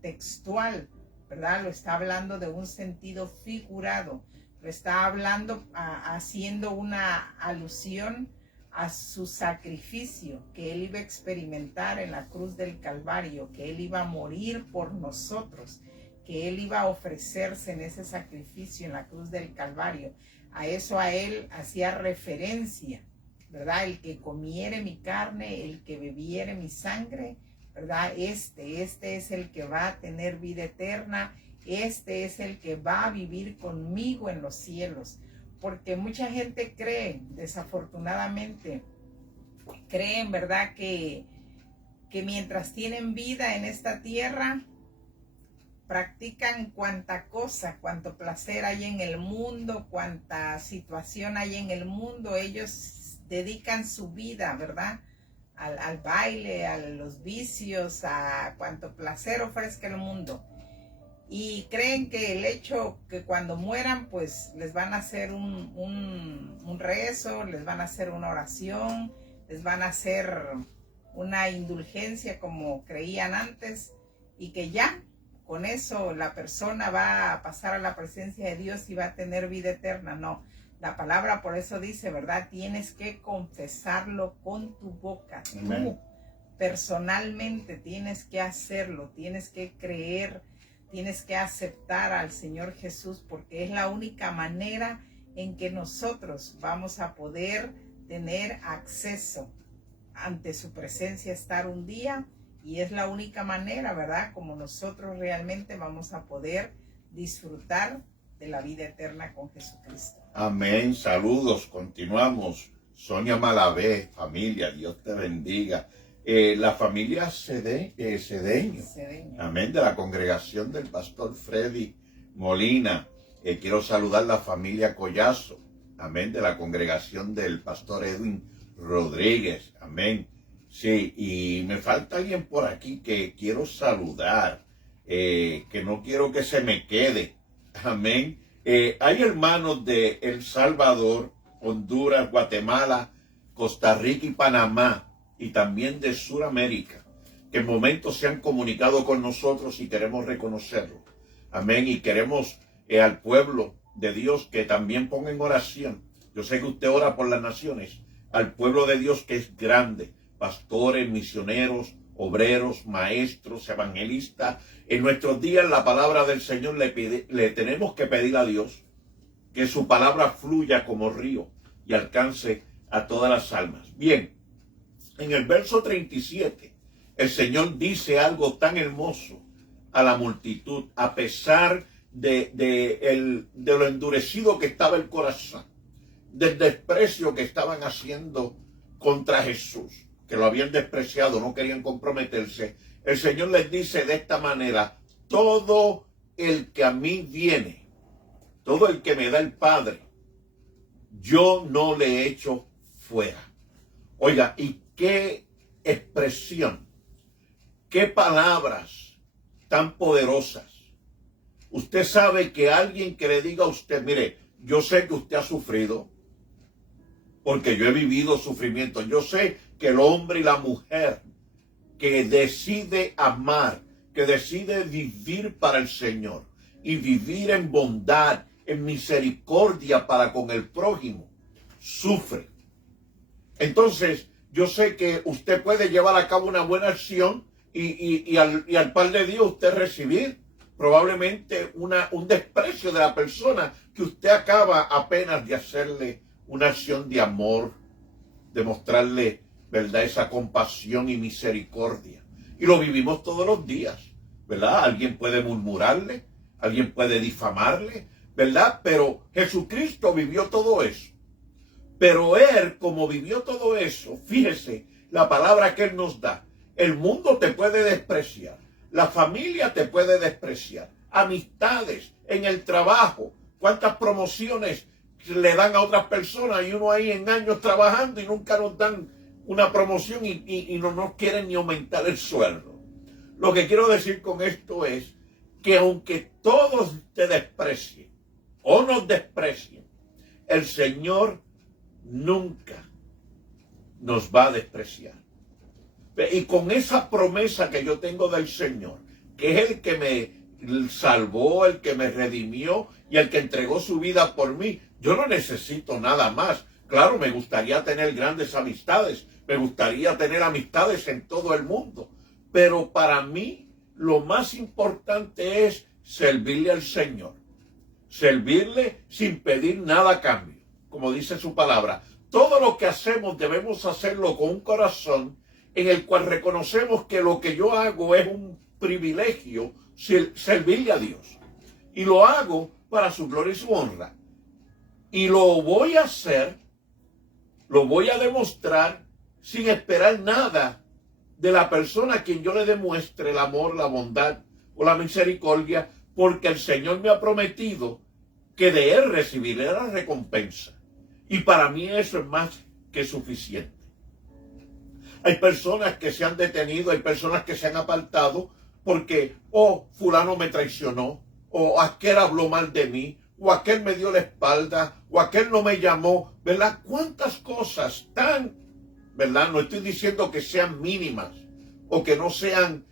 textual, ¿verdad? Lo está hablando de un sentido figurado. Lo está hablando haciendo una alusión a su sacrificio que él iba a experimentar en la cruz del Calvario, que él iba a morir por nosotros, que él iba a ofrecerse en ese sacrificio en la cruz del Calvario. A eso a él hacía referencia, ¿verdad? El que comiere mi carne, el que bebiere mi sangre, ¿verdad? Este es el que va a tener vida eterna, este es el que va a vivir conmigo en los cielos. Porque mucha gente cree, desafortunadamente, creen, ¿verdad?, que mientras tienen vida en esta tierra, practican cuanta cosa, cuanto placer hay en el mundo, cuanta situación hay en el mundo. Ellos dedican su vida, ¿verdad?, al baile, a los vicios, a cuanto placer ofrezca el mundo. Y creen que el hecho que cuando mueran, pues les van a hacer un rezo, les van a hacer una oración, les van a hacer una indulgencia como creían antes, y que ya con eso la persona va a pasar a la presencia de Dios y va a tener vida eterna. No, la palabra por eso dice, ¿verdad? Tienes que confesarlo con tu boca. Amén. Tú personalmente tienes que hacerlo, tienes que creer, tienes que aceptar al Señor Jesús, porque es la única manera en que nosotros vamos a poder tener acceso ante su presencia, estar un día, y es la única manera, ¿verdad?, como nosotros realmente vamos a poder disfrutar de la vida eterna con Jesucristo. Amén. Saludos. Continuamos. Sonia Malavé, familia, Dios te bendiga. La familia Cedeño. Amén. De la congregación del pastor Freddy Molina. Quiero saludar la familia Collazo. Amén. De la congregación del pastor Edwin Rodríguez. Amén. Sí, y me falta alguien por aquí que quiero saludar, que no quiero que se me quede. Amén. Hay hermanos de El Salvador, Honduras, Guatemala, Costa Rica y Panamá, y también de Sudamérica, que en momentos se han comunicado con nosotros y queremos reconocerlo. Amén. Y queremos al pueblo de Dios que también ponga en oración. Yo sé que usted ora por las naciones, al pueblo de Dios que es grande, pastores, misioneros, obreros, maestros, evangelistas. En nuestros días la palabra del Señor le tenemos que pedir a Dios que su palabra fluya como río y alcance a todas las almas. Bien, en el verso 37, el Señor dice algo tan hermoso a la multitud, a pesar de lo endurecido que estaba el corazón, del desprecio que estaban haciendo contra Jesús, que lo habían despreciado, no querían comprometerse. El Señor les dice de esta manera: todo el que a mí viene, todo el que me da el Padre, yo no le echo fuera. Oiga, y qué expresión, qué palabras tan poderosas. Usted sabe que alguien que le diga a usted: mire, yo sé que usted ha sufrido, porque yo he vivido sufrimiento. Yo sé que el hombre y la mujer que decide amar, que decide vivir para el Señor y vivir en bondad, en misericordia para con el prójimo, sufre. Entonces, yo sé que usted puede llevar a cabo una buena acción y al par de Dios usted recibir probablemente un desprecio de la persona que usted acaba apenas de hacerle una acción de amor, de mostrarle, ¿verdad?, esa compasión y misericordia. Y lo vivimos todos los días, ¿verdad? Alguien puede murmurarle, alguien puede difamarle, ¿verdad? Pero Jesucristo vivió todo eso. Pero Él, como vivió todo eso, fíjese la palabra que Él nos da. El mundo te puede despreciar, la familia te puede despreciar, amistades, en el trabajo, cuántas promociones le dan a otras personas y uno ahí en años trabajando y nunca nos dan una promoción y no nos quieren ni aumentar el sueldo. Lo que quiero decir con esto es que aunque todos te desprecien o nos desprecien, el Señor nunca nos va a despreciar. Y con esa promesa que yo tengo del Señor, que es el que me salvó, el que me redimió y el que entregó su vida por mí, yo no necesito nada más. Claro, me gustaría tener grandes amistades, me gustaría tener amistades en todo el mundo, pero para mí lo más importante es servirle al Señor, servirle sin pedir nada a cambio. Como dice su palabra, todo lo que hacemos debemos hacerlo con un corazón en el cual reconocemos que lo que yo hago es un privilegio, servirle a Dios. Y lo hago para su gloria y su honra. Y lo voy a hacer, lo voy a demostrar sin esperar nada de la persona a quien yo le demuestre el amor, la bondad o la misericordia, porque el Señor me ha prometido que de Él recibiré la recompensa. Y para mí eso es más que suficiente. Hay personas que se han detenido, hay personas que se han apartado porque, fulano me traicionó, o aquel habló mal de mí, o aquel me dio la espalda, o aquel no me llamó, ¿verdad? ¿Cuántas cosas tan, ¿verdad? No estoy diciendo que sean mínimas o que no sean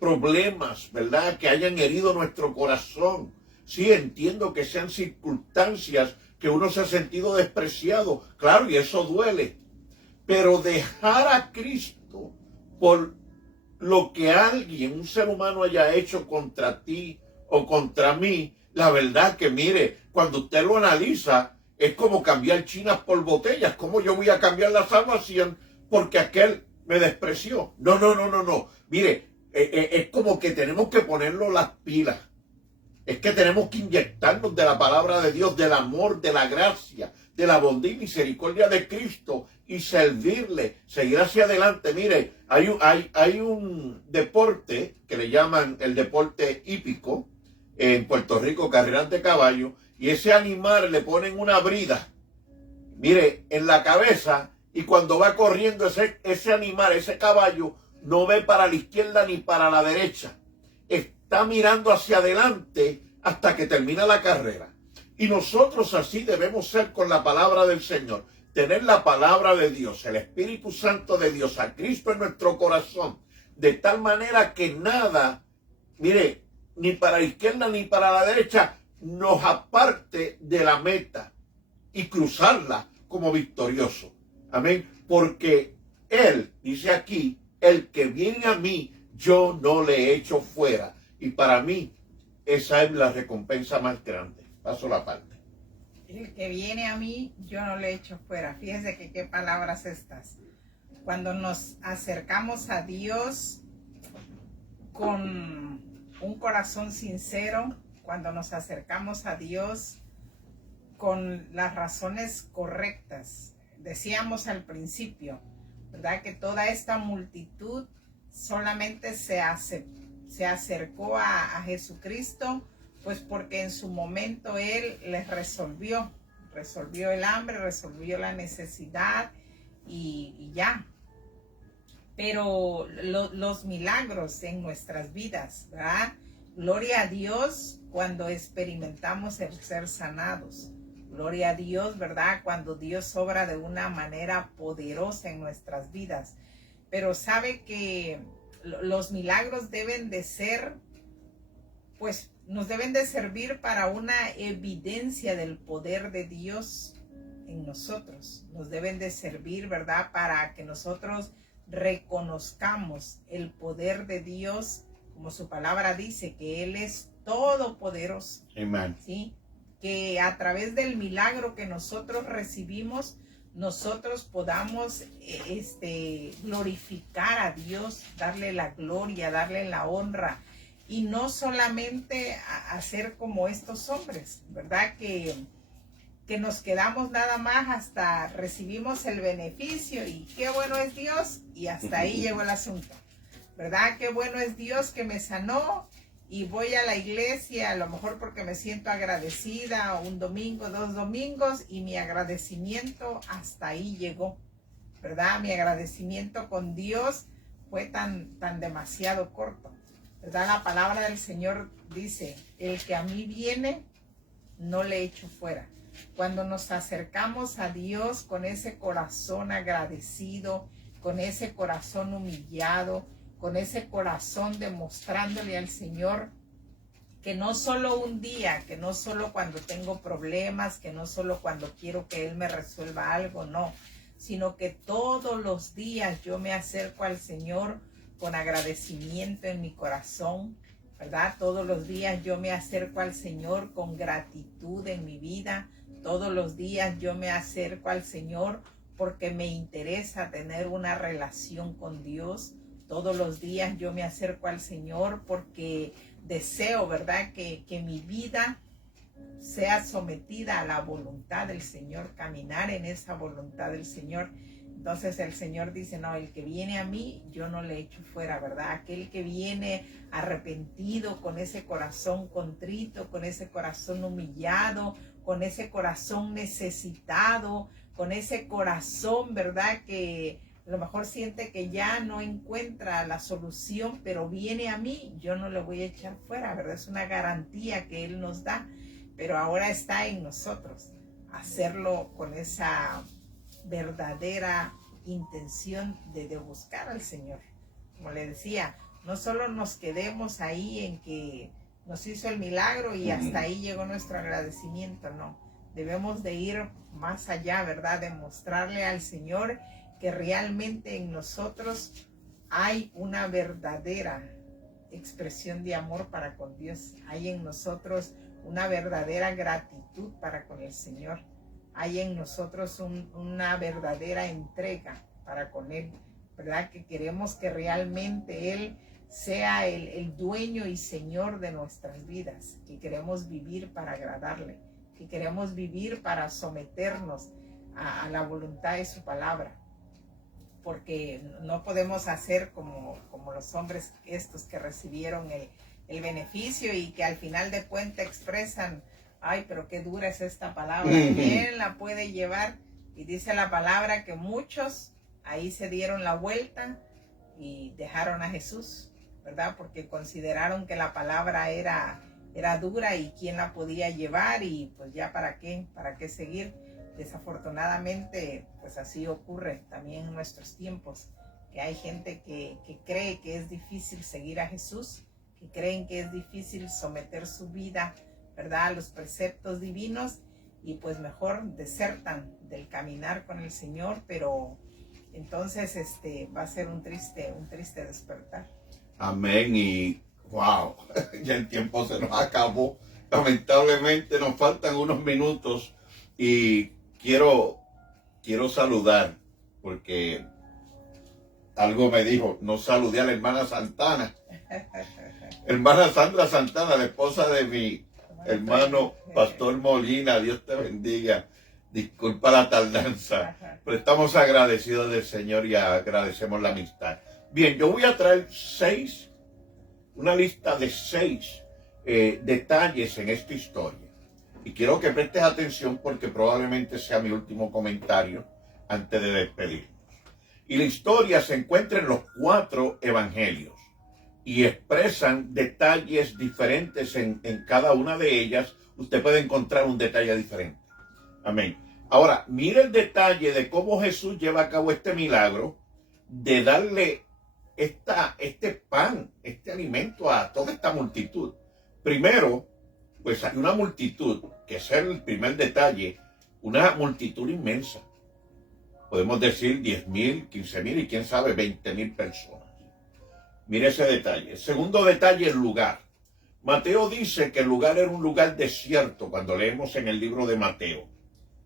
problemas, ¿verdad?, que hayan herido nuestro corazón. Sí, entiendo que sean circunstancias que uno se ha sentido despreciado, claro, y eso duele. Pero dejar a Cristo por lo que alguien, un ser humano, haya hecho contra ti o contra mí, la verdad que, mire, cuando usted lo analiza, es como cambiar chinas por botellas. ¿Cómo yo voy a cambiar la salvación porque aquel me despreció? No. Mire, es como que tenemos que ponerlo las pilas. Es que tenemos que inyectarnos de la palabra de Dios, del amor, de la gracia, de la bondad y misericordia de Cristo y servirle, seguir hacia adelante. Mire, hay un deporte que le llaman el deporte hípico en Puerto Rico, carreras de caballo, y ese animal le ponen una brida, mire, en la cabeza, y cuando va corriendo ese animal, ese caballo, no ve para la izquierda ni para la derecha. Está mirando hacia adelante hasta que termina la carrera. Y nosotros así debemos ser con la palabra del Señor. tener la palabra de Dios, el Espíritu Santo de Dios, a Cristo en nuestro corazón, de tal manera que nada, mire, ni para la izquierda ni para la derecha, nos aparte de la meta y cruzarla como victorioso. Amén. Porque Él, dice aquí, el que viene a mí, yo no le echo fuera. Y para mí, esa es la recompensa más grande. Paso la parte. El que viene a mí, yo no le echo fuera. Fíjese que qué palabras estas. Cuando nos acercamos a Dios con un corazón sincero, cuando nos acercamos a Dios con las razones correctas. Decíamos al principio, ¿verdad? Que toda esta multitud solamente se acercó a Jesucristo, pues porque en su momento Él les resolvió el hambre, resolvió la necesidad y ya. Pero los milagros en nuestras vidas, ¿verdad? Gloria a Dios cuando experimentamos el ser sanados. Gloria a Dios, ¿verdad? Cuando Dios obra de una manera poderosa en nuestras vidas. Pero sabe que los milagros deben de ser, pues nos deben de servir para una evidencia del poder de Dios en nosotros. Nos deben de servir, ¿verdad? Para que nosotros reconozcamos el poder de Dios, como su palabra dice, que Él es todopoderoso. Amén. ¿Sí? Que a través del milagro que nosotros recibimos, nosotros podamos glorificar a Dios, darle la gloria, darle la honra, y no solamente hacer como estos hombres, ¿verdad? Que nos quedamos nada más hasta recibimos el beneficio y qué bueno es Dios, y hasta ahí llegó el asunto, ¿verdad? Qué bueno es Dios que me sanó y voy a la iglesia, a lo mejor porque me siento agradecida, un domingo, 2 domingos, y mi agradecimiento hasta ahí llegó, ¿verdad? Mi agradecimiento con Dios fue tan demasiado corto, ¿verdad? La palabra del Señor dice, el que a mí viene, no le echo fuera. Cuando nos acercamos a Dios con ese corazón agradecido, con ese corazón humillado, con ese corazón demostrándole al Señor que no solo un día, que no solo cuando tengo problemas, que no solo cuando quiero que Él me resuelva algo, no, sino que todos los días yo me acerco al Señor con agradecimiento en mi corazón, ¿verdad? Todos los días yo me acerco al Señor con gratitud en mi vida. Todos los días yo me acerco al Señor porque me interesa tener una relación con Dios. Todos los días yo me acerco al Señor porque deseo, ¿verdad? Que mi vida sea sometida a la voluntad del Señor, caminar en esa voluntad del Señor. Entonces el Señor dice, no, el que viene a mí, yo no le echo fuera, ¿verdad? Aquel que viene arrepentido, con ese corazón contrito, con ese corazón humillado, con ese corazón necesitado, con ese corazón, ¿verdad? Que a lo mejor siente que ya no encuentra la solución, pero viene a mí, yo no le voy a echar fuera, ¿verdad? Es una garantía que Él nos da, pero ahora está en nosotros hacerlo con esa verdadera intención de buscar al Señor. Como le decía, no solo nos quedemos ahí en que nos hizo el milagro y hasta ahí llegó nuestro agradecimiento, no. Debemos de ir más allá, ¿verdad? De mostrarle al Señor que realmente en nosotros hay una verdadera expresión de amor para con Dios. Hay en nosotros una verdadera gratitud para con el Señor. Hay en nosotros una verdadera entrega para con Él, ¿verdad? Que queremos que realmente Él sea el dueño y Señor de nuestras vidas, que queremos vivir para agradarle, que queremos vivir para someternos a la voluntad de su palabra, porque no podemos hacer como los hombres estos que recibieron el beneficio y que al final de cuentas expresan, ay, pero qué dura es esta palabra, ¿quién la puede llevar? Y dice la palabra que muchos ahí se dieron la vuelta y dejaron a Jesús, ¿verdad? Porque consideraron que la palabra era dura y quién la podía llevar y pues ya para qué seguir. desafortunadamente, pues así ocurre también en nuestros tiempos, que hay gente que cree que es difícil seguir a Jesús, que creen que es difícil someter su vida, ¿verdad?, a los preceptos divinos, y pues mejor desertan del caminar con el Señor, pero entonces va a ser un triste despertar. Amén. Y wow, ya el tiempo se nos acabó. Lamentablemente nos faltan unos minutos y quiero saludar, porque algo me dijo, no saludé a la hermana Santana. Hermana Sandra Santana, la esposa de mi hermano Pastor Molina, Dios te bendiga. Disculpa la tardanza, pero estamos agradecidos del Señor y agradecemos la amistad. Bien, yo voy a traer una lista de 6 detalles en esta historia. Y quiero que prestes atención porque probablemente sea mi último comentario antes de despedirnos. Y la historia se encuentra en los 4 evangelios y expresan detalles diferentes en cada una de ellas. Usted puede encontrar un detalle diferente. Amén. Ahora, mire el detalle de cómo Jesús lleva a cabo este milagro de darle este pan, este alimento a toda esta multitud. Primero, pues hay una multitud, que es el primer detalle, una multitud inmensa. Podemos decir 10,000, 15,000 y quién sabe 20,000 personas. Mire ese detalle. Segundo detalle, el lugar. Mateo dice que el lugar era un lugar desierto cuando leemos en el libro de Mateo,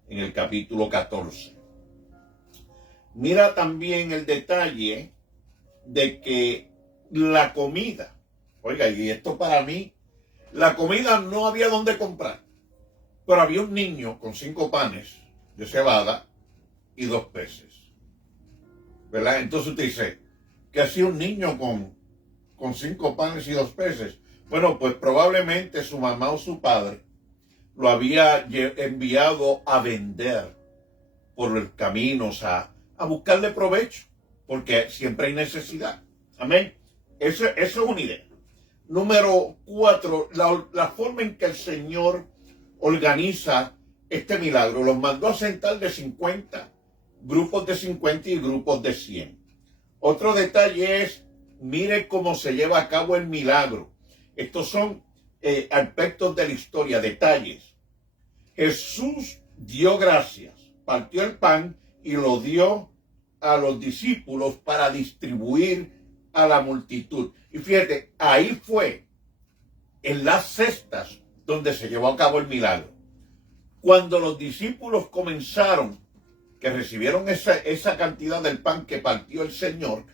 en el capítulo 14. Mira también el detalle de que la comida, oiga, y esto para mí, la comida no había dónde comprar, pero había un niño con 5 panes de cebada y 2 peces, ¿verdad? Entonces usted dice, ¿qué hacía un niño con 5 panes y 2 peces? Bueno, pues probablemente su mamá o su padre lo había enviado a vender por los caminos, a buscarle provecho, porque siempre hay necesidad. Amén. Eso es una idea. Número 4, la forma en que el Señor organiza este milagro. Los mandó a sentar de 50, grupos de 50 y grupos de 100. Otro detalle es, mire cómo se lleva a cabo el milagro. Estos son aspectos de la historia, detalles. Jesús dio gracias, partió el pan y lo dio a los discípulos para distribuir a la multitud. Y fíjate, ahí fue en las cestas donde se llevó a cabo el milagro. Cuando los discípulos comenzaron, que recibieron esa cantidad del pan que partió el Señor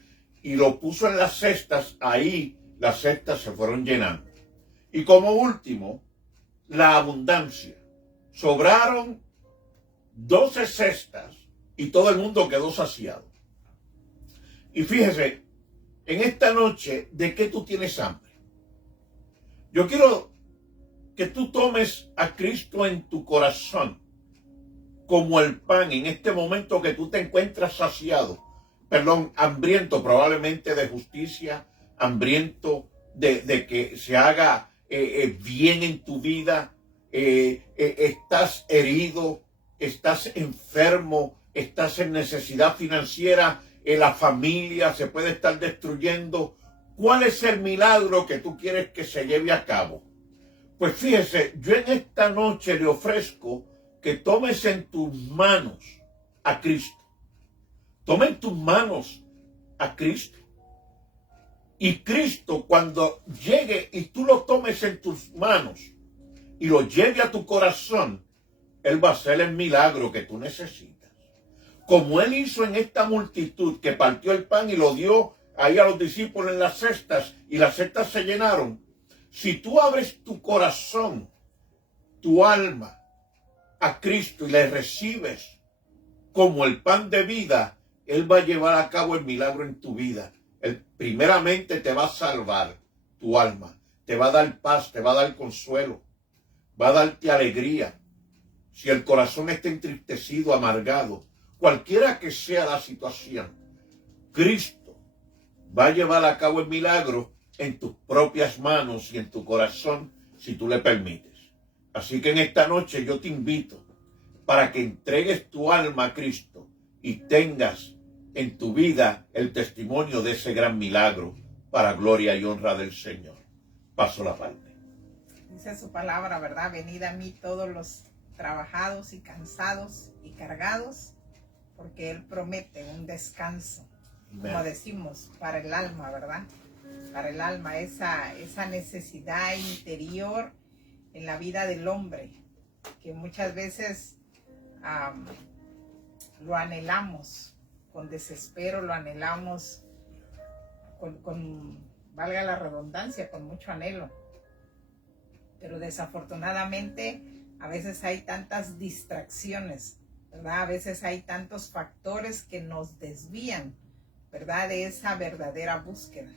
y lo puso en las cestas, ahí las cestas se fueron llenando. Y como último, la abundancia. Sobraron 12 cestas y todo el mundo quedó saciado. Y fíjese, en esta noche, ¿de qué tú tienes hambre? Yo quiero que tú tomes a Cristo en tu corazón como el pan en este momento que tú te encuentras hambriento probablemente de justicia, hambriento de que se haga bien en tu vida, estás herido, estás enfermo, estás en necesidad financiera, la familia se puede estar destruyendo. ¿Cuál es el milagro que tú quieres que se lleve a cabo? Pues fíjese, yo en esta noche le ofrezco que tomes en tus manos a Cristo. Toma en tus manos a Cristo. Y Cristo, cuando llegue y tú lo tomes en tus manos y lo lleve a tu corazón, Él va a hacer el milagro que tú necesitas. Como Él hizo en esta multitud que partió el pan y lo dio ahí a los discípulos en las cestas y las cestas se llenaron. Si tú abres tu corazón, tu alma a Cristo y le recibes como el pan de vida, Él va a llevar a cabo el milagro en tu vida. Él primeramente te va a salvar tu alma, te va a dar paz, te va a dar consuelo, va a darte alegría. Si el corazón está entristecido, amargado, cualquiera que sea la situación, Cristo va a llevar a cabo el milagro en tus propias manos y en tu corazón, si tú le permites. Así que en esta noche yo te invito para que entregues tu alma a Cristo y tengas en tu vida el testimonio de ese gran milagro para gloria y honra del Señor. Paso la parte. Dice su palabra, ¿verdad? Venid a mí todos los trabajados y cansados y cargados, porque Él promete un descanso, como decimos, para el alma, ¿verdad? Para el alma, esa necesidad interior en la vida del hombre, que muchas veces lo anhelamos con desespero, lo anhelamos con, valga la redundancia, con mucho anhelo. Pero desafortunadamente a veces hay tantas distracciones, ¿verdad? A veces hay tantos factores que nos desvían, ¿verdad? De esa verdadera búsqueda.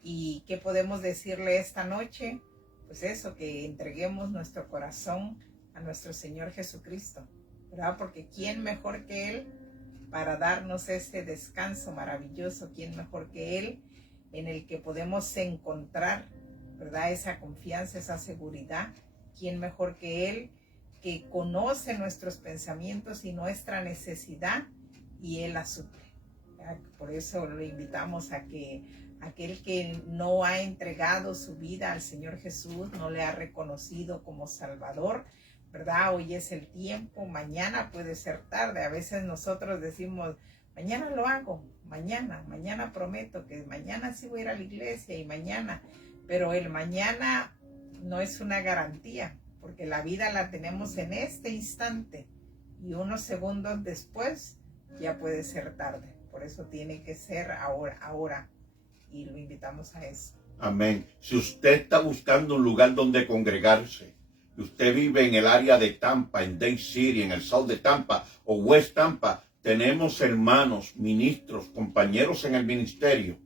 ¿Y qué podemos decirle esta noche? Pues eso, que entreguemos nuestro corazón a nuestro Señor Jesucristo, ¿verdad? Porque ¿quién mejor que Él para darnos ese descanso maravilloso? ¿Quién mejor que Él en el que podemos encontrar, ¿verdad? Esa confianza, esa seguridad. ¿Quién mejor que Él, que conoce nuestros pensamientos y nuestra necesidad y Él la suple? Por eso lo invitamos a que aquel que no ha entregado su vida al Señor Jesús, no le ha reconocido como Salvador, ¿verdad? Hoy es el tiempo, mañana puede ser tarde. A veces nosotros decimos, mañana lo hago, mañana prometo que mañana sí voy a ir a la iglesia y mañana. Pero el mañana no es una garantía, porque la vida la tenemos en este instante y unos segundos después ya puede ser tarde. Por eso tiene que ser ahora. Y lo invitamos a eso. Amén. Si usted está buscando un lugar donde congregarse, y usted vive en el área de Tampa, en Dade City, en el South de Tampa o West Tampa, tenemos hermanos, ministros, compañeros en el ministerio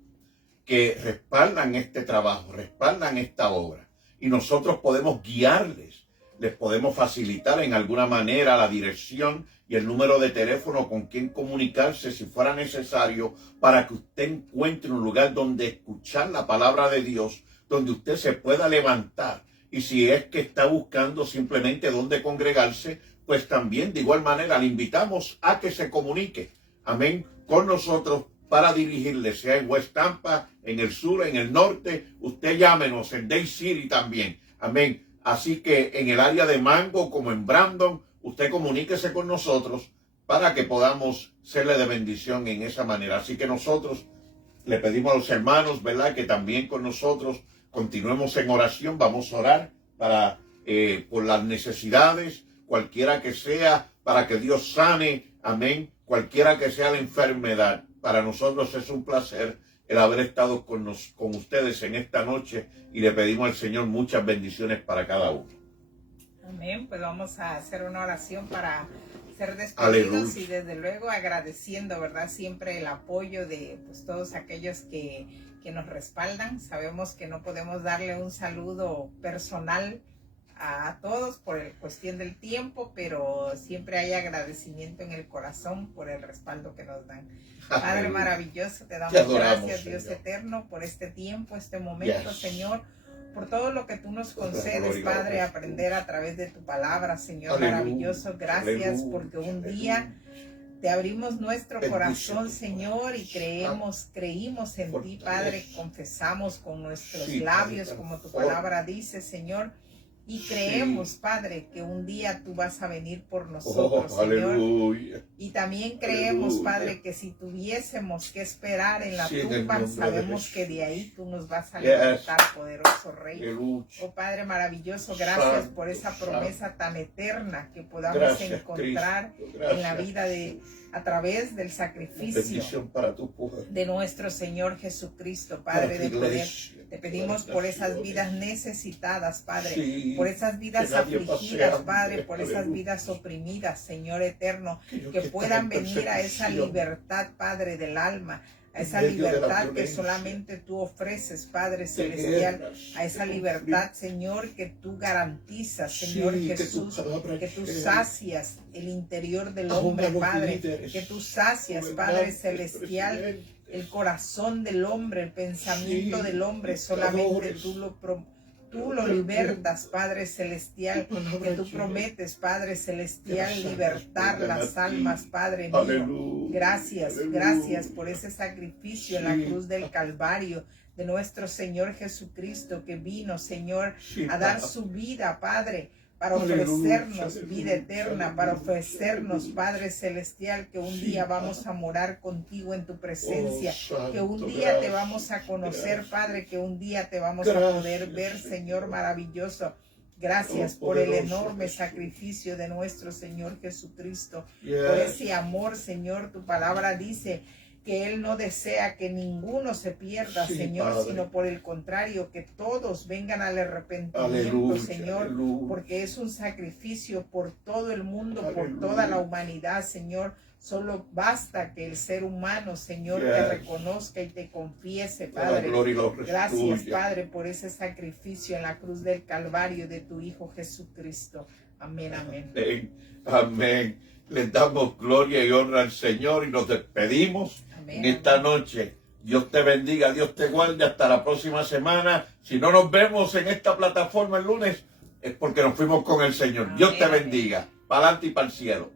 que respaldan este trabajo, respaldan esta obra. Y nosotros podemos guiarles, les podemos facilitar en alguna manera la dirección y el número de teléfono con quien comunicarse si fuera necesario, para que usted encuentre un lugar donde escuchar la palabra de Dios, donde usted se pueda levantar. Y si es que está buscando simplemente dónde congregarse, pues también de igual manera le invitamos a que se comunique, amén, con nosotros para dirigirle, sea en West Tampa, en el sur, en el norte. Usted llámenos en Dade City también, amén. Así que en el área de Mango como en Brandon, usted comuníquese con nosotros para que podamos serle de bendición en esa manera. Así que nosotros le pedimos a los hermanos, ¿verdad?, que también con nosotros continuemos en oración. Vamos a orar para por las necesidades, cualquiera que sea, para que Dios sane, amén, cualquiera que sea la enfermedad. Para nosotros es un placer el haber estado con ustedes en esta noche y le pedimos al Señor muchas bendiciones para cada uno. Amén. Pues vamos a hacer una oración para ser despedidos. Aleluya. Y desde luego agradeciendo, ¿verdad?, siempre el apoyo de pues, todos aquellos que nos respaldan. Sabemos que no podemos darle un saludo personal a todos por el cuestión del tiempo, pero siempre hay agradecimiento en el corazón por el respaldo que nos dan. Padre maravilloso, te damos gracias, Dios Señor eterno, por este tiempo, este momento, Señor, por todo lo que tú nos concedes, Padre, aprender a través de tu palabra, Señor maravilloso. Gracias porque un día te abrimos nuestro corazón, Señor, y creímos en ti, Padre. Confesamos con nuestros labios, como tu palabra dice, Señor. Y creemos, Padre, que un día tú vas a venir por nosotros, Señor. Aleluya. Y también creemos, Padre, que si tuviésemos que esperar en la tumba, sabemos que de ahí tú nos vas a levantar, poderoso Rey. Oh Padre maravilloso, gracias por esa promesa tan eterna que podamos encontrar en la vida a través del sacrificio de nuestro Señor Jesucristo, Padre de poder. Te pedimos por esas vidas necesitadas, Padre, por esas vidas afligidas, Padre, por esas vidas oprimidas, Señor eterno, que puedan venir a esa libertad, Padre, del alma, a esa libertad que solamente tú ofreces, Padre celestial, a esa libertad, Señor, que tú garantizas, Señor Jesús, que tú sacias el interior del hombre, Padre, que tú sacias, Padre celestial, el corazón del hombre, el pensamiento del hombre, solamente tú tú lo libertas, Padre Celestial, Tu palabra que tú llena. prometes, Padre Celestial, Gracias, libertar Dios, las a ti. almas, Padre mío. Aleluya. Gracias, Aleluya. gracias por ese sacrificio en la Sí. cruz del Calvario de nuestro Señor Jesucristo, que vino, Señor, Sí, a dar Padre. su vida, Padre, para Aleluya, ofrecernos aleluya, vida eterna, para aleluya, ofrecernos, aleluya. Padre Celestial, que un Sí, día vamos Padre. a morar contigo en tu presencia, Oh, que un Santo, día te gracias, vamos a conocer, gracias. Padre, que un día te vamos a poder Gracias, ver, Señor Señor. maravilloso. Gracias Oh, por el poderoso enorme Jesús. sacrificio de nuestro Señor Jesucristo, por Yes. ese amor, Señor. Tu palabra dice que Él no desea que ninguno se pierda, Sí, Señor, Padre. sino por el contrario, que todos vengan al arrepentimiento, Aleluya, Señor, aleluya. porque es un sacrificio por todo el mundo, por Aleluya. toda la humanidad, Señor. Solo basta que el ser humano, Señor, te Yes. reconozca y te confiese, Que la Padre. gloria y la honra es Gracias, tuya. Padre, por ese sacrificio en la cruz del Calvario de tu Hijo Jesucristo. Amén, amén. Amén. Amén. Les damos gloria y honra al Señor y nos despedimos Amén, en esta amén. noche. Dios te bendiga, Dios te guarde hasta la próxima semana. Si no nos vemos en esta plataforma el lunes, es porque nos fuimos con el Señor. Dios te Amén, amén. bendiga. Para adelante y para el cielo.